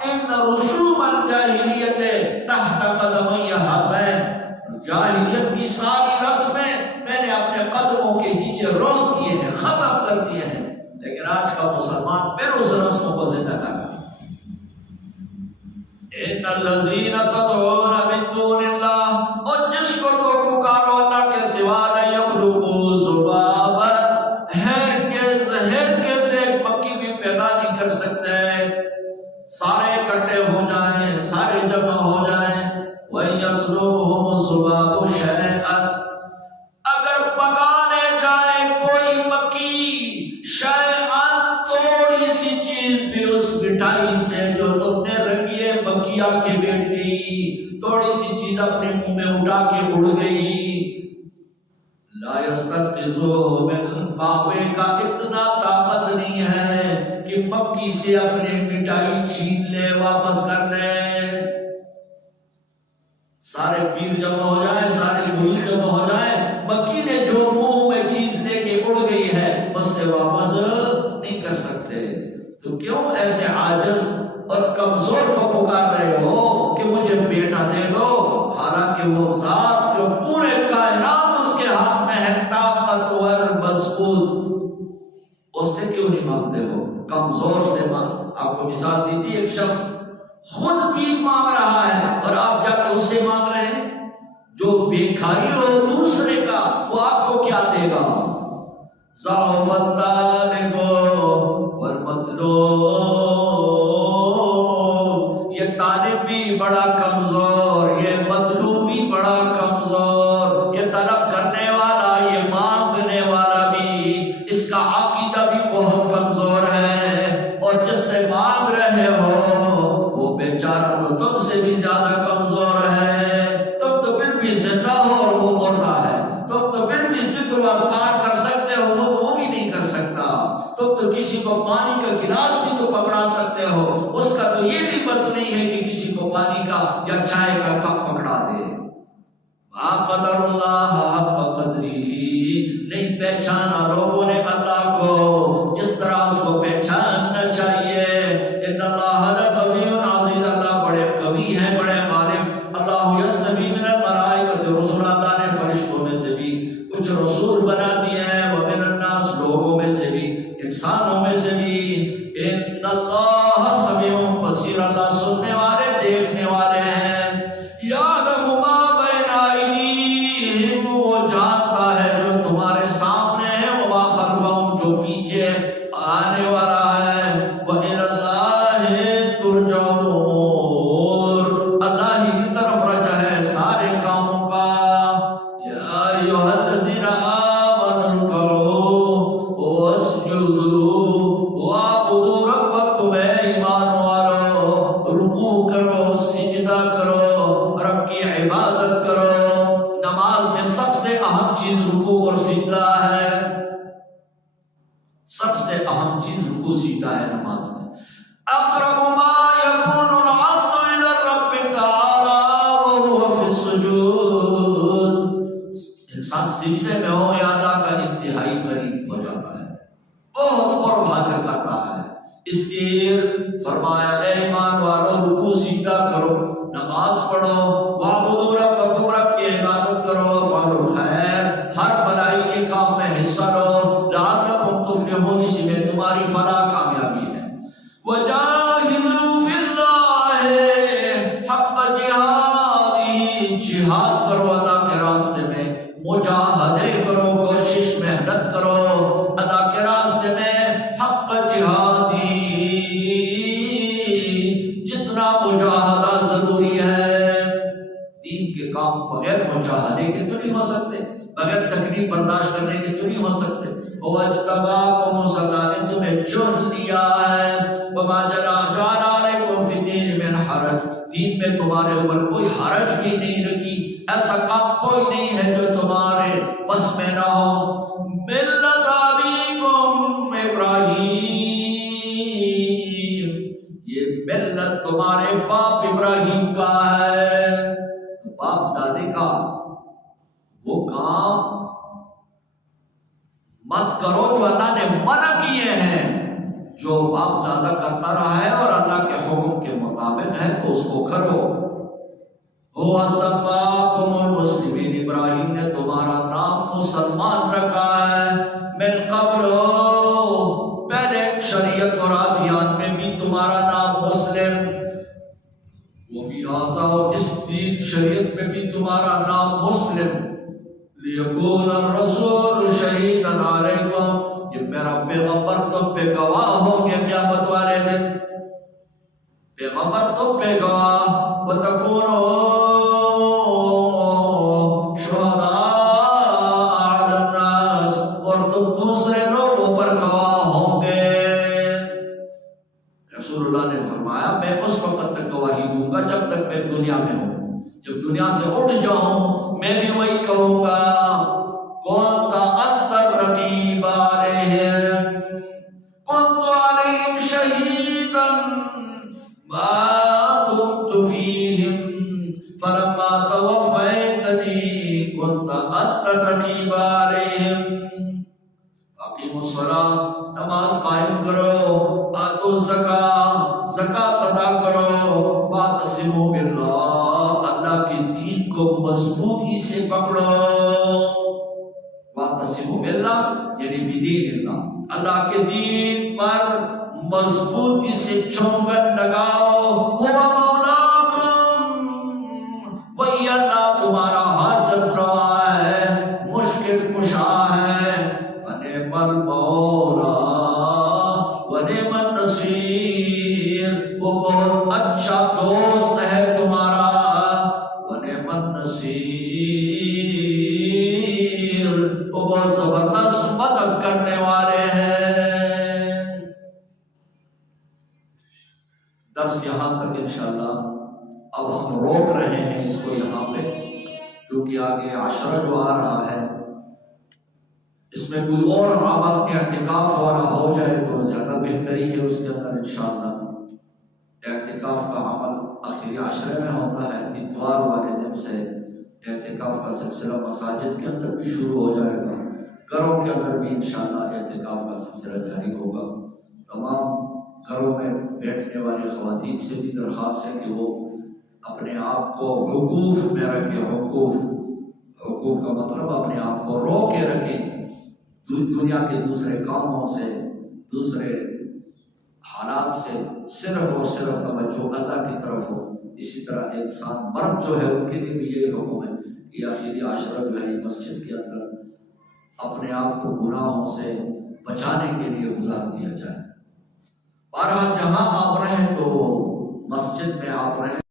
ان رسوم الجاہلیت تحت قدمی ہاتین، جاہلیت کی ساری رسمیں میں نے اپنے قدموں کے نیچے روک دیے ہیں، ختم کر دیے ہیں، لیکن آج کا مسلمان پھر اس رسموں کو زندہ کر رہا ہے۔ ان الذین تدعون من دون اللہ، اور جس کو تو پکارو اللہ کے سوا، نہ یخلقوا ذبابا، ہرگز ایک مکھی بھی پیدا نہیں کر سکتے۔ سارے اکٹھے ہو جائیں، سارے جمع ہو جائیں، وَيَسْلُبْهُمُ الذُّبَابُ شَيْئًا، اگر پکانے جائے کوئی مکھی، شیئن تھوڑی سی چیز بھی اس مٹھائی سے جو تم نے رکھی ہے، مکھی آ کے بیٹھ گئی، تھوڑی سی چیز اپنے منہ میں اٹھا کے اڑ گئی، لا یستنقذوہ من، بابے کا اتنا طاقت نہیں ہے کہ مکھی سے اپنے مٹھائی چھین لے، واپس کر لے۔ سارے پیر جمع ہو جائیں، سارے مرید جمع ہو جائیں، مکھی نے جو منہ میں چیز لے کے اڑ گئی ہے اس سے واپس نہیں کر سکتے۔ تو کیوں ایسے عاجز اور کمزور کو پکار رہے ہو کہ مجھے بیٹا دے دو، حالانکہ وہ ذات جو پورے کائنات اس کے ہاتھ میں ہے، طاقتور مضبوط، اس سے کیوں نہیں مانگتے ہو؟ کمزور سے مانگ۔ آپ کو مثال دی تھی، ایک شخص خود بھی مانگ رہا ہے اور آپ جا کے اس سے مانگ رہے ہیں، جو بھیکھاری ہو دوسرے کا، وہ آپ کو کیا دے گا؟ ضعف الطالب والمطلوب، یہ طالب بھی بڑا کمزور، یہ مطلوب بھی بڑا کمزور، یہ طلب کرنے والا، یہ مانگنے والا بھی، اس کا عقیدہ بھی بہت کمزور ہے، اور جس سے مانگ رہے ہو وہ بیچارہ تو تم سے بھی زیادہ کمزور ہے، تم تو پھر بھی زندہ ہو اور وہ مر رہا ہے، تم تو پھر بھی ذکر و اذکار کر سکتے ہو، وہ بھی نہیں کر سکتا، تم تو کسی کو پانی کا گلاس بھی تو پکڑا سکتے ہو، اس کا تو یہ بھی بس نہیں ہے کہ کسی کو پانی کا یا چائے کا کپ پکڑا دے۔ ما قدر اللہ حق قدری، نہیں پہچانا لوگوں نے اللہ کو جس طرح اس کو پہچاننا چاہیے۔ ان انسانوں میں سے بھی ان اللہ سمیع بصیر، اللہ سننے والے دیکھنے والے ہیں۔ یعلم ما بین ایدیہم، وہ جانتا ہے جو تمہارے سامنے ہے، وما خلفہم، جو پیچھے آنے والا ہے۔ وإلی اللہ ترجع الامور، اللہ ہی کی طرف رجع ہے سارے کاموں کا۔ یا ایھا الذین آمنوا ارکعوا واسجدوا واعبدوا ربکم، اے ایمان والو رکوع کرو، سجدہ کرو، رب کی عبادت کرو۔ نماز میں سب سے اہم چیز رکوع اور سجدہ ہے، سب سے اہم چیز رکوع سجدہ ہے نماز میں۔ اقرب ما یکون العبد الی الرب تعالی وهو فی السجود، انسان سجدے میں ہو یا اللہ کا انتہائی قریب ہو جاتا ہے، بہت قرب حاصل کرتا ہے۔ اس لیے فرمایا اے ایمان والو رکوع سجدہ کرو، نماز پڑھو، واعبدوا ربکم، رب کی عبادت کرو، وافعلوا الخیر، ہر بھلائی کے کام میں حصہ لو، لعلکم تفلحون، اسی میں تمہاری فلاح کامیابی ہے۔ وجاہدوا فی اللہ حق جہادہ، جہاد کرو اللہ کے راستے میں، مجاہدے کرو، کوشش محنت کرو اللہ کے راستے میں، حق جہادہ، جتنا مجاہدہ ضروری ہے۔ دین کے کام بغیر مجاہدے کے تو نہیں ہو سکتے، بغیر تکلیف برداشت کرنے کے تو نہیں ہو سکتے۔ وَاجْتَبَاكُمُ، اللہ نے تمہیں چن لیا ہے، وَمَا جَعَلَ عَلَيْكُمْ فِي الدِّينِ مِنْ حَرَجٍ، دین میں تمہارے اوپر کوئی حرج بھی نہیں رکھی، ایسا کام کوئی نہیں ہے جو تمہارے بس میں نہ ہو۔ مِلَّتَ أَبِيكُمْ إِبْرَاہِیم، یہ ملت تمہارے باپ ابراہیم کا ہے۔ باپ دادے کا وہ کام مت کرو جو اللہ نے منع کیے ہیں، جو باپ دادا کرتا رہا ہے اور اللہ کے حکم کے مطابق ہے تو اس کو کرو۔ هو سماکم المسلمین، ابراہیم نے تمہارا نام مسلمان رکھا ہے، من قبل، پہلے شریعت اور عادیات میں بھی تمہارا نام مسلم، وفی ھذا، اور اس دین شریعت میں بھی تمہارا نام مسلم، لیکون الرسول شہیدا علیکم، کہ میرا پیغمبر تم پہ گواہ ہوں گے قیامت والے دن، پیغمبر تم پہ گواہ، وتکونوا شہداء علی الناس، اور تم دوسرے لوگوں پر گواہ ہوں گے۔ رسول اللہ نے فرمایا میں اس وقت تک گواہی دوں گا جب تک میں دنیا میں ہوں، جب دنیا سے اٹھ جاؤں میں بھی وہی کہوں گا، كنت أنت الرقيب عليهم كنت عليهم شهيدا ما دمت فيهم فلما توفيتني كنت أنت الرقيب عليهم۔ أقيموا الصلاة، نماز قائم کرو، آتوا الزکاة، زکات ادا کرو، واعتصموا بالله، اللہ کے دین کو مضبوطی سے پکڑو، واعتصموا بالله یعنی بدین اللہ، اللہ کے دین پر مضبوطی سے چنگن لگاؤ۔ هو مولاکم، وہی اللہ تمہارا حاجت روا ہے، مشکل کشا ہے، فنعم المولا ونعم النصیر، وہ بہت اچھا دوست ہے تمہارا، ونعم النصیر، وہ بہت زبردست مدد کرنے والے ہیں۔ درس یہاں تک انشاءاللہ، اب ہم روک رہے ہیں اس کو یہاں پہ، چونکہ آگے عشرہ جو آ رہا ہے اس میں کوئی اور عمل اعتکاف والا ہو جائے تو زیادہ بہتری ہے، اس کے اندر انشاءاللہ اعتکاف کا عمل آخری عشرے میں ہوتا ہے، اتوار والے دن سے اعتکاف کا سلسلہ مساجد کے اندر بھی شروع ہو جائے گا، گھروں کے اندر بھی انشاءاللہ اعتکاف کا سلسلہ جاری ہوگا۔ تمام گھروں میں بیٹھنے والی خواتین سے بھی درخواست ہے کہ وہ اپنے آپ کو حقوق میں رکھیں، حقوق کا مطلب اپنے آپ کو رو کے رکھیں دنیا کے دوسرے کاموں سے، دوسرے حالات سے صرف اور صرف توجہ اللہ کی طرف ہو. اسی طرح انسان مرد جو ہے ان کے لیے بھی یہی حکم ہے کہ آخری عشرہ جو ہے مسجد کے اندر اپنے آپ کو گناہوں سے بچانے کے لیے گزار دیا جائے. بہرحال جہاں آپ رہیں تو مسجد میں آپ رہیں.